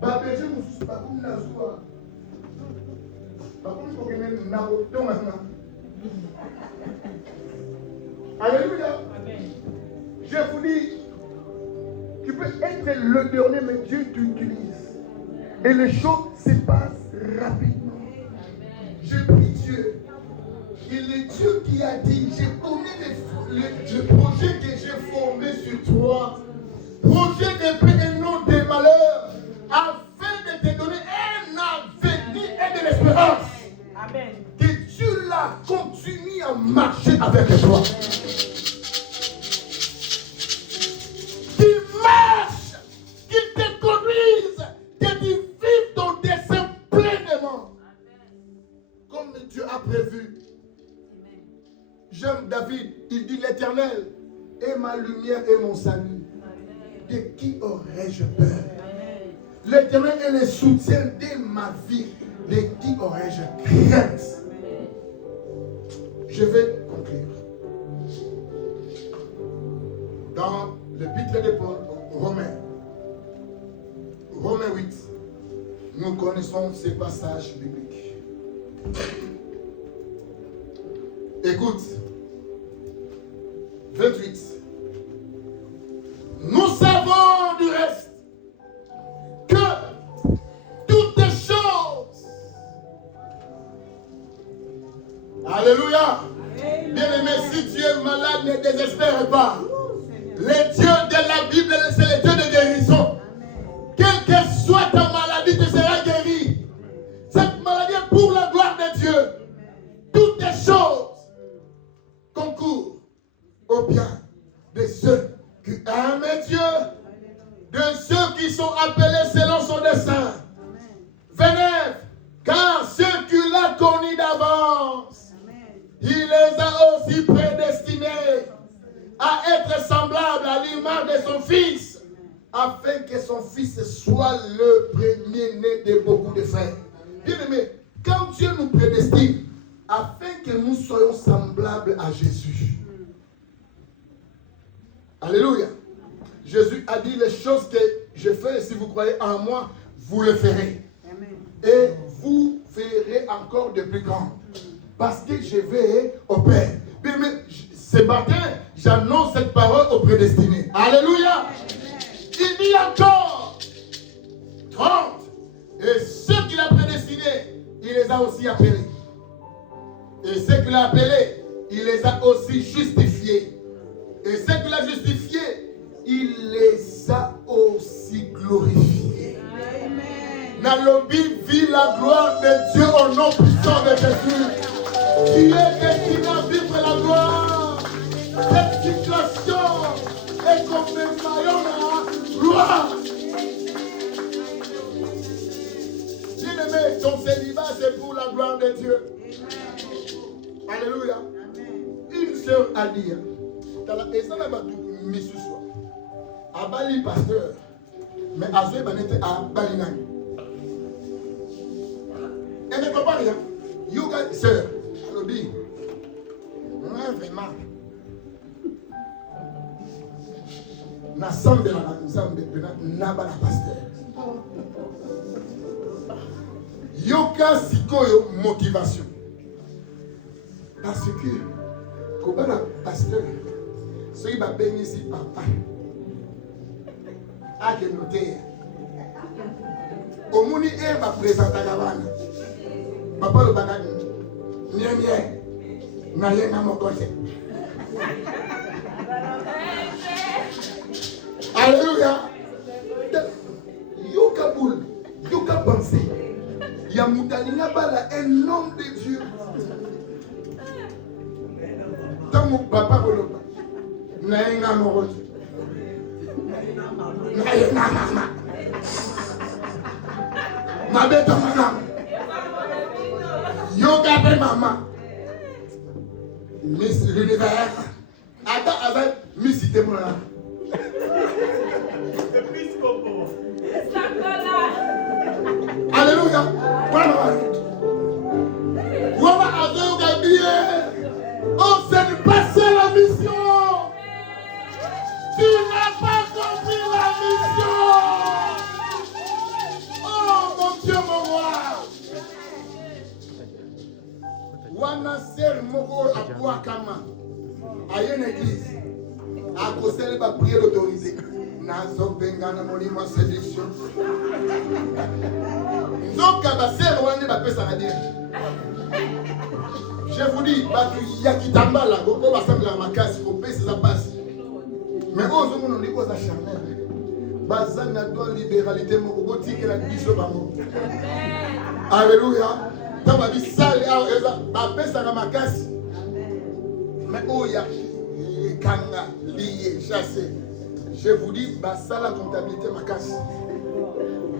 Bah, berger, nous sommes pas comme la joie. Alléluia. Je vous dis, tu peux être le dernier, mais Dieu t'utilise. Et les choses se passent rapidement. Je prie Dieu. Il est Dieu qui a dit, je connais le projet que j'ai formé sur toi. Projet de paix et non de malheur. Afin de te donner un avenir et de l'espérance. Amen. Que Dieu l'a continue à marcher avec toi. Qu'il marche, qu'il te conduise, que tu vives ton dessein pleinement. Comme Dieu a prévu. J'aime David, il dit l'Éternel est ma lumière et mon salut. De qui aurais-je peur? L'Éternel est le soutien de ma vie. De qui aurais-je crainte? Je vais conclure. Dans l'épître de Paul, Romains 8, nous connaissons ces passages bibliques. Écoute, 28. Nous savons du reste que toutes les choses, alléluia, bien-aimé, si tu es malade, ne désespère pas. Le Dieu de la Bible, c'est le Dieu de guérison. Quelle que soit ta maladie, tu seras guéri. Cette maladie est pour la gloire de Dieu. Toutes les choses concourent au bien de ceux qui aiment Dieu, de ceux qui sont appelés selon son dessein. 29. Car ceux qu'il a connus d'avance, il les a aussi prédestinés à être semblables à l'image de son Fils, afin que son Fils soit le premier-né de beaucoup de frères. Bien aimé, quand Dieu nous prédestine, afin que nous soyons semblables à Jésus. Alléluia. Jésus a dit les choses que je fais, si vous croyez en moi, vous le ferez. Amen. Et vous verrez encore de plus grands. Parce que je vais au Père. Bien, mais ce matin, j'annonce cette parole aux prédestinés. Alléluia. Amen. Il dit encore 30. Et ceux qu'il a prédestinés, il les a aussi appelés. Et ceux qu'il a appelés, il les a aussi justifiés. Et ceux qu'il a justifiés, il les a aussi glorifiés. Amen. Nalobi vit la gloire de Dieu au nom puissant de Jésus. Tu es destiné à vivre la gloire. Cette situation est comme un maillon à gloire. Bien-aimé, ton célibat, c'est pour la gloire de Dieu. Alléluia. Une sœur a dit, et ça n'a pas tout mis sous soi. Abali pasteur, mais Azoué Banete a Balinani. Elle ne comprend rien. Yoga, sœur, Lobby. Vraiment. N'assemble la pasteur. Yoga Sikoyo motivation. Parce que, quand on a pasteur, ce qui va bénir ici, papa, a que noter. Au Mouni et va présenter à Gavana. Papa le bagage, n'allez pas mon côté. Alléluia. Yoka boule, yoka pensée. Yamutalina bala un homme de Dieu. Tant mon papa volopa, n'aïna morote, n'aïna mama, ma bête maman, yoga be maman, Miss l'univers, avec Miss Témoin. Alléluia. Voilà avec Gabriel. On s'est passé la mission. Tu n'as pas compris la mission. Oh mon Dieu, mon roi. Wana ser moko apua kama. A une église. À cause de la prière autorisée. Nazo bengana molimo séduction. Donc abaser wande ba pesa na dire. Je vous dis, il y a qui t'emballa, on va s'embler à ma casse, il faut payer ça passe. Mais aux hommes, on dit aux acharnés. Bazan n'a pas libéralité, mon robotique et la mission d'amour. Alléluia. Tant que tu sale, tu paye ça à ma casse. Mais oh, il y a kanga, lié, chassé. Je vous dis, ça la comptabilité ma casse.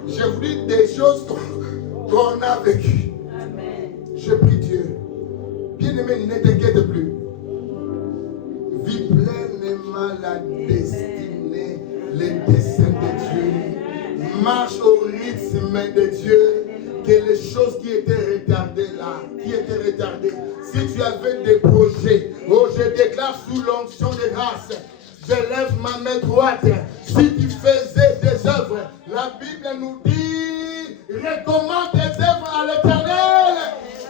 Je vous dis des choses qu'on a vécues. Je prie Dieu. Bien-aimé, ne t'inquiète plus. Vis pleinement la destinée, les desseins de Dieu. Marche au rythme de Dieu. Que les choses qui étaient retardées là, si tu avais des projets, oh, je déclare sous l'onction de grâce, je lève ma main droite. Si tu faisais des œuvres, la Bible nous dit, recommande tes œuvres à l'Éternel.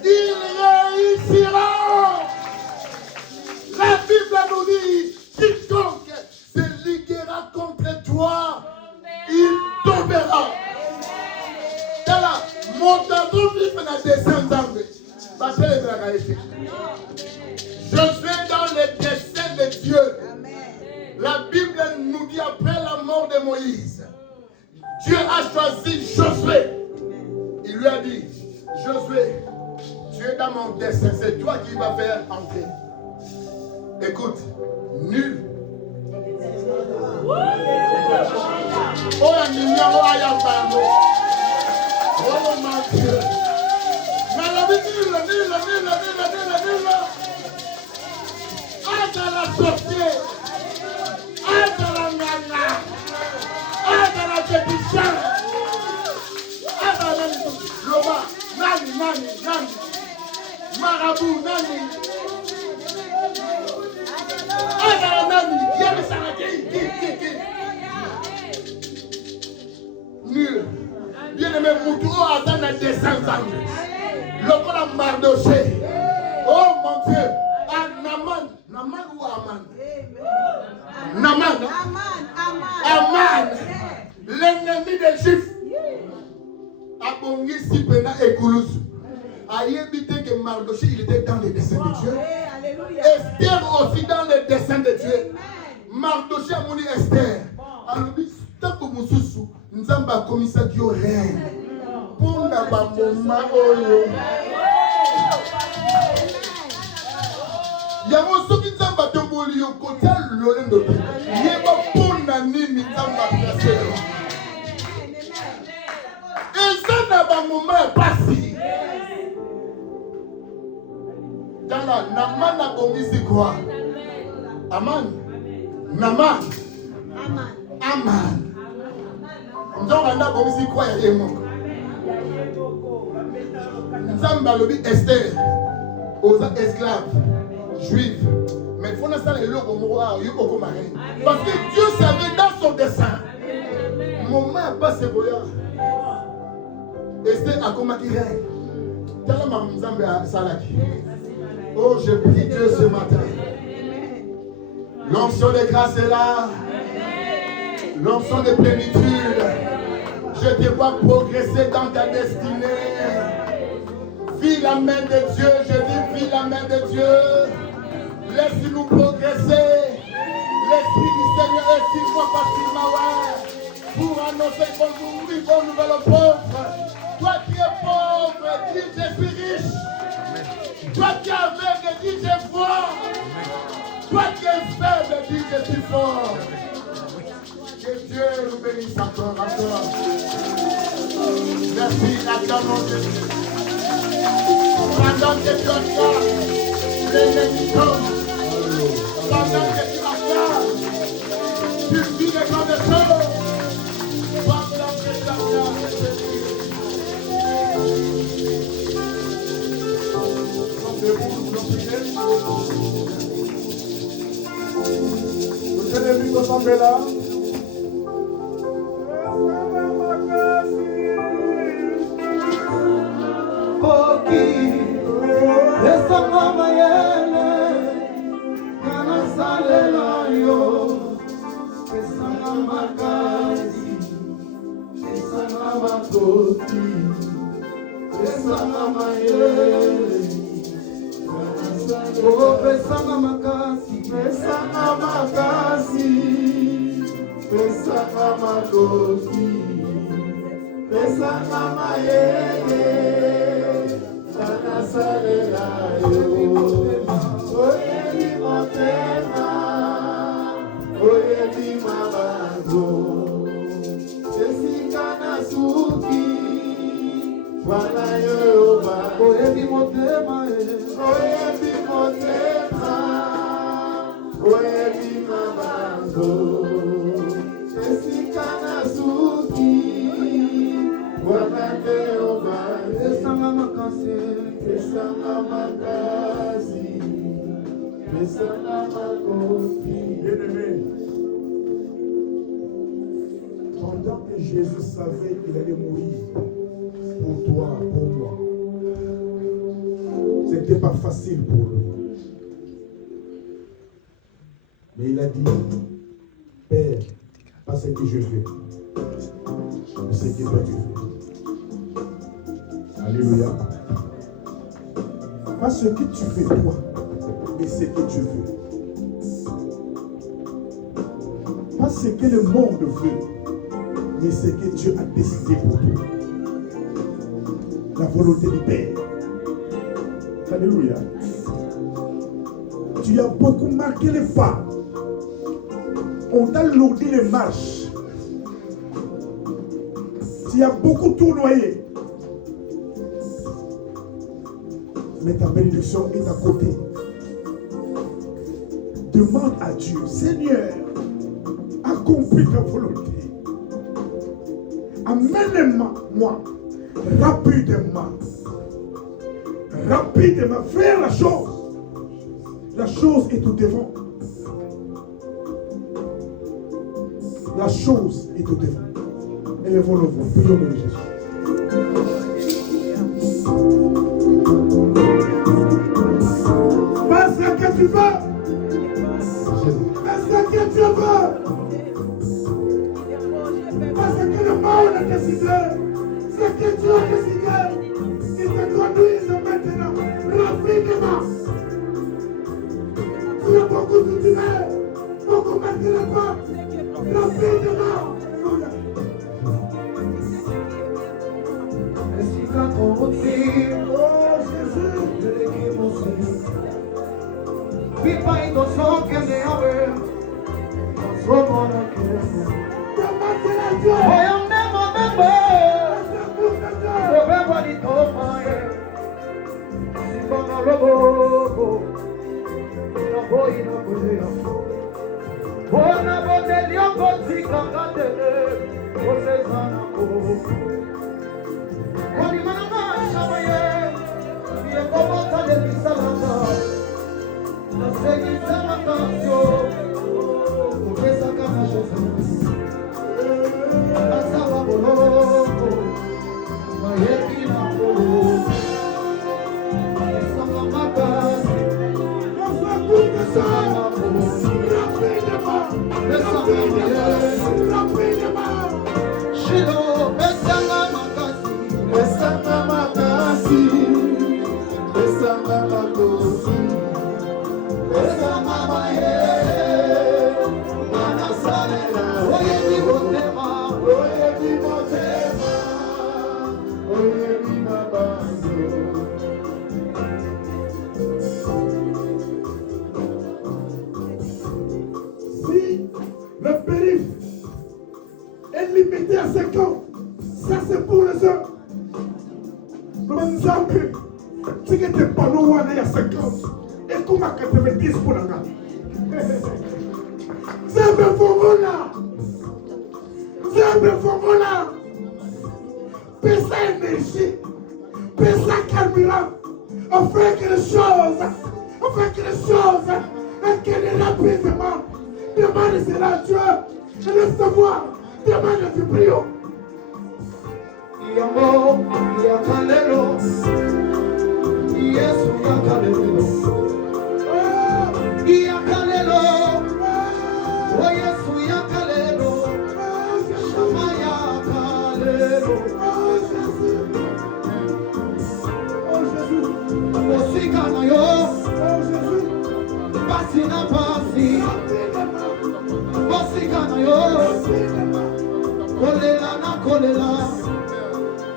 Il réussira. La Bible nous dit, quiconque se liguera contre toi, il tombera. Mon tabou vit dans des descendants. Je suis dans les desseins de Dieu. La Bible nous dit après la mort de Moïse, Dieu a choisi Josué. Il lui a dit, Josué, tu es dans mon dessein, c'est toi qui vas faire entrer. Écoute, nul. Oh mon Dieu. Mais la vie nul. Aide la sorcière. Aide la nana. Aide la pétition. Aide la Loma. Nani. Marabout, nani. Aide la nani. Y'a le saraki. Nul. Bien-aimé, Moutouro a dans la descendance. Le corps a Mardoché. Oh mon Dieu. Naman ou Aman? Aman. L'ennemi des Juifs. Abongi Sipena et Koulouz. A évité que Mardoché il était dans les desseins de Dieu. Esther aussi dans les desseins de Dieu. Mardoché a moni Esther. Alors, tant que Moussoussou. Nzamba komisa Dieu reine. na bamoma oyo yango soki nzambe atomboli yo kotia lolendo te yeba mpona nini nzambe aplase yo eza na bamoma ya pasi tala Naman abongisi kwa Aman Naman Aman nzonga na abongisi kwa ya ye moko nzambe alobi Esther oza esclave juive mais il faut que ça les locaux parce que Dieu savait dans son dessein mon main pas se voya Esther a combattu tellement ma nzambe a salaki. Oh, je prie Dieu ce matin. L'onction de grâce est là. L'onction de plénitude. Je te vois progresser dans ta destinée. Vis la main de Dieu. Je dis, vis la main de Dieu. Laisse-nous progresser. L'Esprit du Seigneur est sur moi facilement. Pour annoncer bonne nouvelle aux pauvres. Toi qui es pauvre, dis je suis riche. Toi qui es aveugle, dis je vois. Toi qui es faible, dis je suis fort. Que Dieu nous bénisse encore. Merci, acclamons Jésus. Pendant que tu acclames, l'ennemi tombe. Pendant que tu acclames, tu vis les grandes choses. Pendant que tu acclames, Jésus. Vous avez vu qu'on semble là? Oh, pesanga makasi, Pesanga makasi, pesanga makoki, pesanga mayele, kanasalela yo. Oyebi motema, oyebi mabango, esika na suki, wana yo ba. oyebi motema, Oyebi motema, oyebi mabango, esika na suki, wakande oba. pesanga makasi, Pesanga makasi, pesanga makoki. Bien-aimé, pendant que Jésus savait qu'il allait mourir pour toi, pour moi, c'était pas facile pour lui. Mais il a dit, Père, pas ce que je fais, mais ce que toi tu fais. Alléluia. Pas ce que tu fais toi, mais ce que tu veux. Pas ce que le monde veut, mais ce que Dieu a décidé pour toi. La volonté du Père. Alléluia. Tu as beaucoup marqué les pas. On t'a lourdi les marches. Tu as beaucoup tournoyé. Mais ta bénédiction est à côté. Demande à Dieu, Seigneur, accomplis ta volonté. Amène-moi rapidement. Rapidement, faire la chose. La chose est tout devant. La chose est tout devant. Élevons nos voix. Prions de Jésus. Fais ce que tu veux. Fais ce que tu veux. Fais ce que le monde a décidé. Ce que tu as décidé. Qu'il te conduise maintenant. Rapidement. Tu as beaucoup de diners. Beaucoup mettre les pas. Rapidement. lobo. Na boy na boy. Bona bodeli okotika kadele. Osezana ko. Koni manama shamaye. Ye komo kale bisalaka. Na segi sama kasyo. Ukesa kana shesa. Asawa boloko. Mayebi na bolo. Sama makasi. Le périph' est limité à 5 ans. Ça, c'est pour les hommes. Nous disons que tu n'étais pas loin il y a 50. Et comment 90 pour la gare? C'est un formula. C'est un formula. Pesa énergie. Pesa carburant. On fait quelque chose. On fait quelque chose. Et qu'elle est rapidement. Demande cela à Dieu. Je laisse savoir. Demande du brio. Yambo, yakalelo. Yesu yakalelo. Yakalelo. Oh Yesu yakalelo. Shama yakalelo. Oh Jésus. Osika na yo. Oh Jésus. Pasi na pasi. Osika na yo. Kolela na kolela.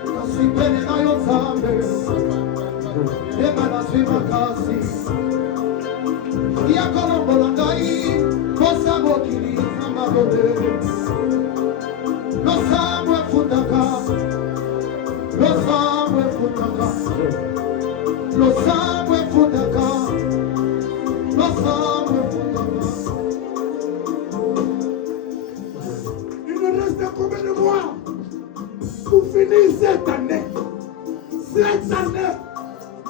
Kasipene na yo zambe. Ema na swima kasi. Yakolombola ngai. Kosa mokili na mabode. Losamwe futaka. Losamwe futaka. Losamwe futaka. Losamwe futaka. Il nous reste combien de mois pour finir cette année? Cette année,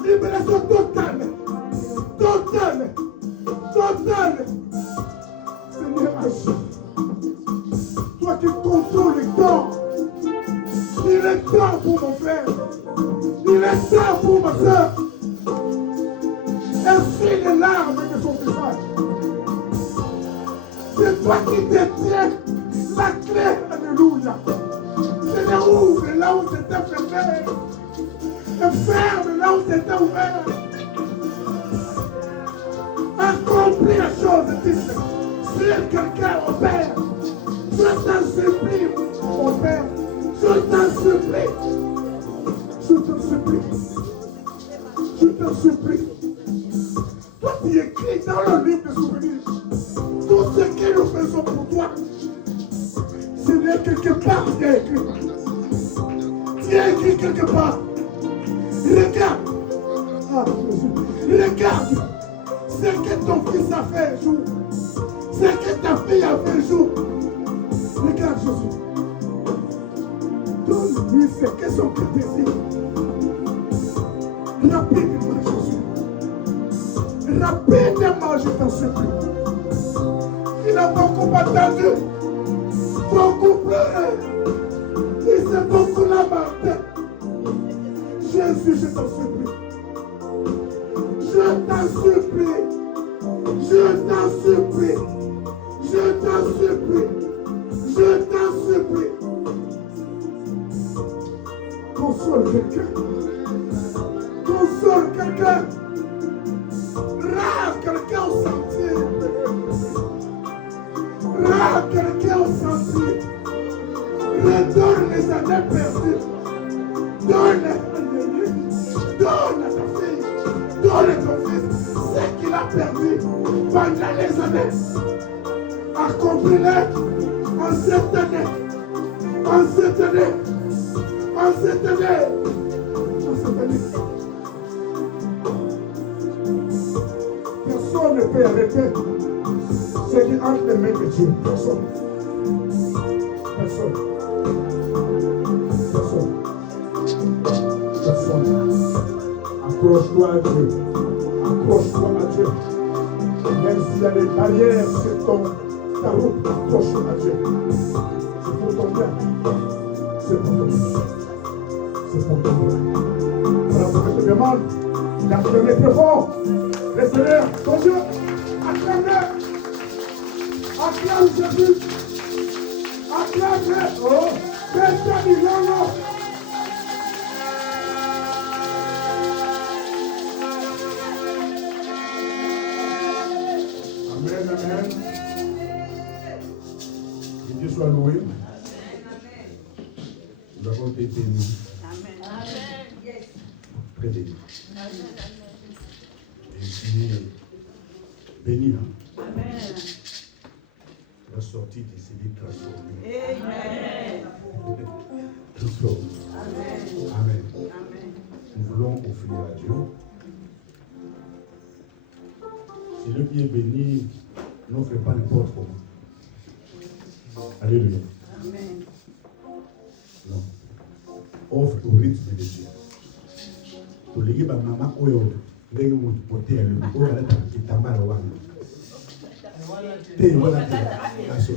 libération totale. Totale. Totale. Seigneur, agis. Toi qui contrôles le temps. Il est temps pour mon frère. Il est temps pour ma soeur. Essuie les larmes de son visage. C'est toi qui détiens la clé. Alléluia. Seigneur, ouvre là où c'était fermé. Et ferme là où c'était ouvert. Accomplis la chose, Fils. Si quelqu'un opère, je t'en supplie, mon Père. Je t'en supplie. Je t'en supplie. Je t'en supplie. Toi, tu écris dans le livre de souvenirs tout ce que nous faisons pour toi. Seigneur, quelque part, tu as écrit. Tu as écrit quelque part. Regarde. Ah, Jésus. Regarde ce que ton fils a fait un jour. Ce que ta fille a fait un jour. Regarde, Jésus. Donne-lui ce que son cœur désire. Rapidement, Jésus. Rapidement, je t'en supplie. Il a beaucoup attendu. Beaucoup pleuré. Il s'est beaucoup lamenté. Jésus, je t'en supplie. Je t'en supplie. Je t'en supplie. Je t'en supplie. Je t'en supplie. Console quelqu'un. Console quelqu'un. Rends quelqu'un au sentier. Rends quelqu'un au sentier. Redonne les années perdues. Donne à ta fille. Donne à ton fils ce qu'il a perdu pendant les années. Accomplis-le en cette année. En cette année. En cette année. En cette année. peut arrêter ce qui entre les mains de Dieu. Personne. Personne. Personne. Personne. Accroche-toi à Dieu. Accroche-toi à Dieu. Même s'il y a des barrières sur ta route, accroche-toi à Dieu. C'est pour ton bien. C'est pour ton bien. C'est pour ton bien. Voilà pourquoi je te demande d'acclamer très fort le Seigneur, ton Dieu. Acclame-le. Acclame Jésus. Acclame-le. Oh, Père du Lolo. Amen, amen. Que Dieu soit loué. Nous avons été bénis. Très bénis. Et béni. Amen. La sortie de ces livres transformés. Amen. Transformés. Amen. Amen. Nous voulons offrir à Dieu. Celui qui est béni n'offre pas n'importe comment. Alléluia. Amen. Non. Offre au rythme de Dieu. Pour les gens, maman, oyo, les gens vont porter à lui. Oyo, la kitambara wangu. Te wala te aso.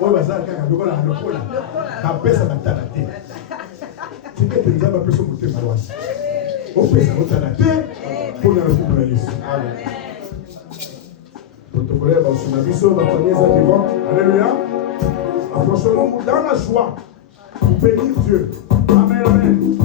Oyo bazala kaka lokola lokola. Kapesa batala te. Tike tenzaba peso motema wangu. Opesa otala te pour la retour la liste. Amen. Protocole va sur la biso, va prendre ça devant. Alléluia. Approchons-nous dans la joie pour bénir Dieu. Amen, amen.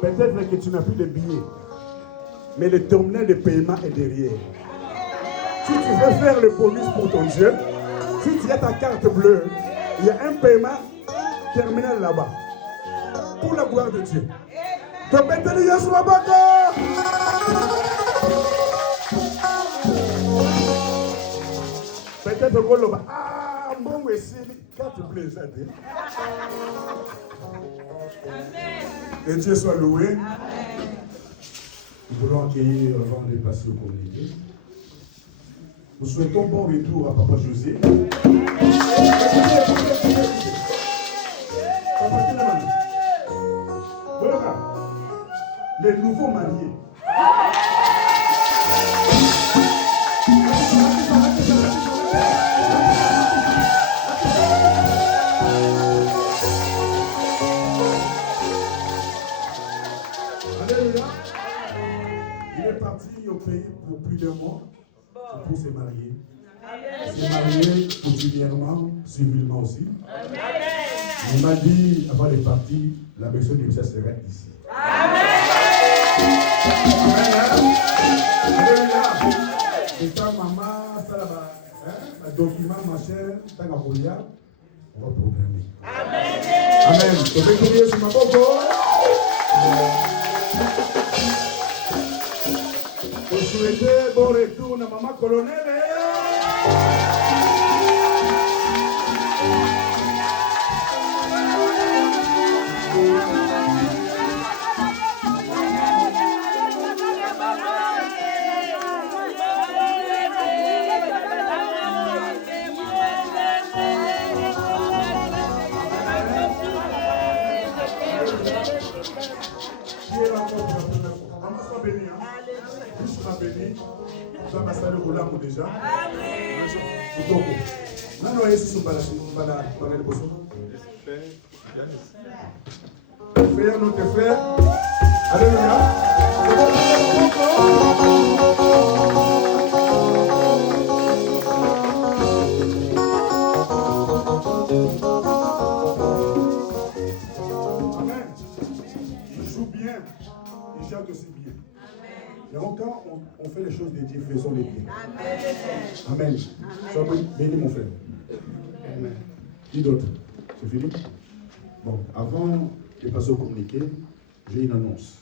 Peut-être que tu n'as plus de billets, mais le terminal de paiement est derrière. Si tu veux faire le bonus pour ton Dieu, si tu as ta carte bleue, il y a un paiement terminal là-bas. Pour la gloire de Dieu. Peut-être que l'on ah, bon, c'est carte bleue, ça dit. Que Dieu soit loué. Amen. Nous voulons accueillir avant de passer au communiqué. Nous souhaitons bon retour à Papa José. Voilà. Les nouveaux mariés. Il est parti au pays pour plus d'un mois pour se marier. Se marier quotidiennement, civilement aussi. Il m'a dit, avant de partir, la maison du ministère serait ici. Amen. C'est ta maman, ça là-bas, un document, machin, ta gabolia, on va programmer. Amen. Amen. Tu peux crier sur ma boco. Vous souhaitez bon retour à maman colonel. Ça va saluer au larmes déjà. Non, non, ici, c'est pas la position. Frère, notre frère. Alléluia. Amen. Il joue bien. Il chante aussi bien. Mais quand on fait les choses de Dieu, faisons-les bien. Amen. Sois béni, mon frère. Amen. Qui d'autre? C'est fini? Bon, avant de passer au communiqué, j'ai une annonce.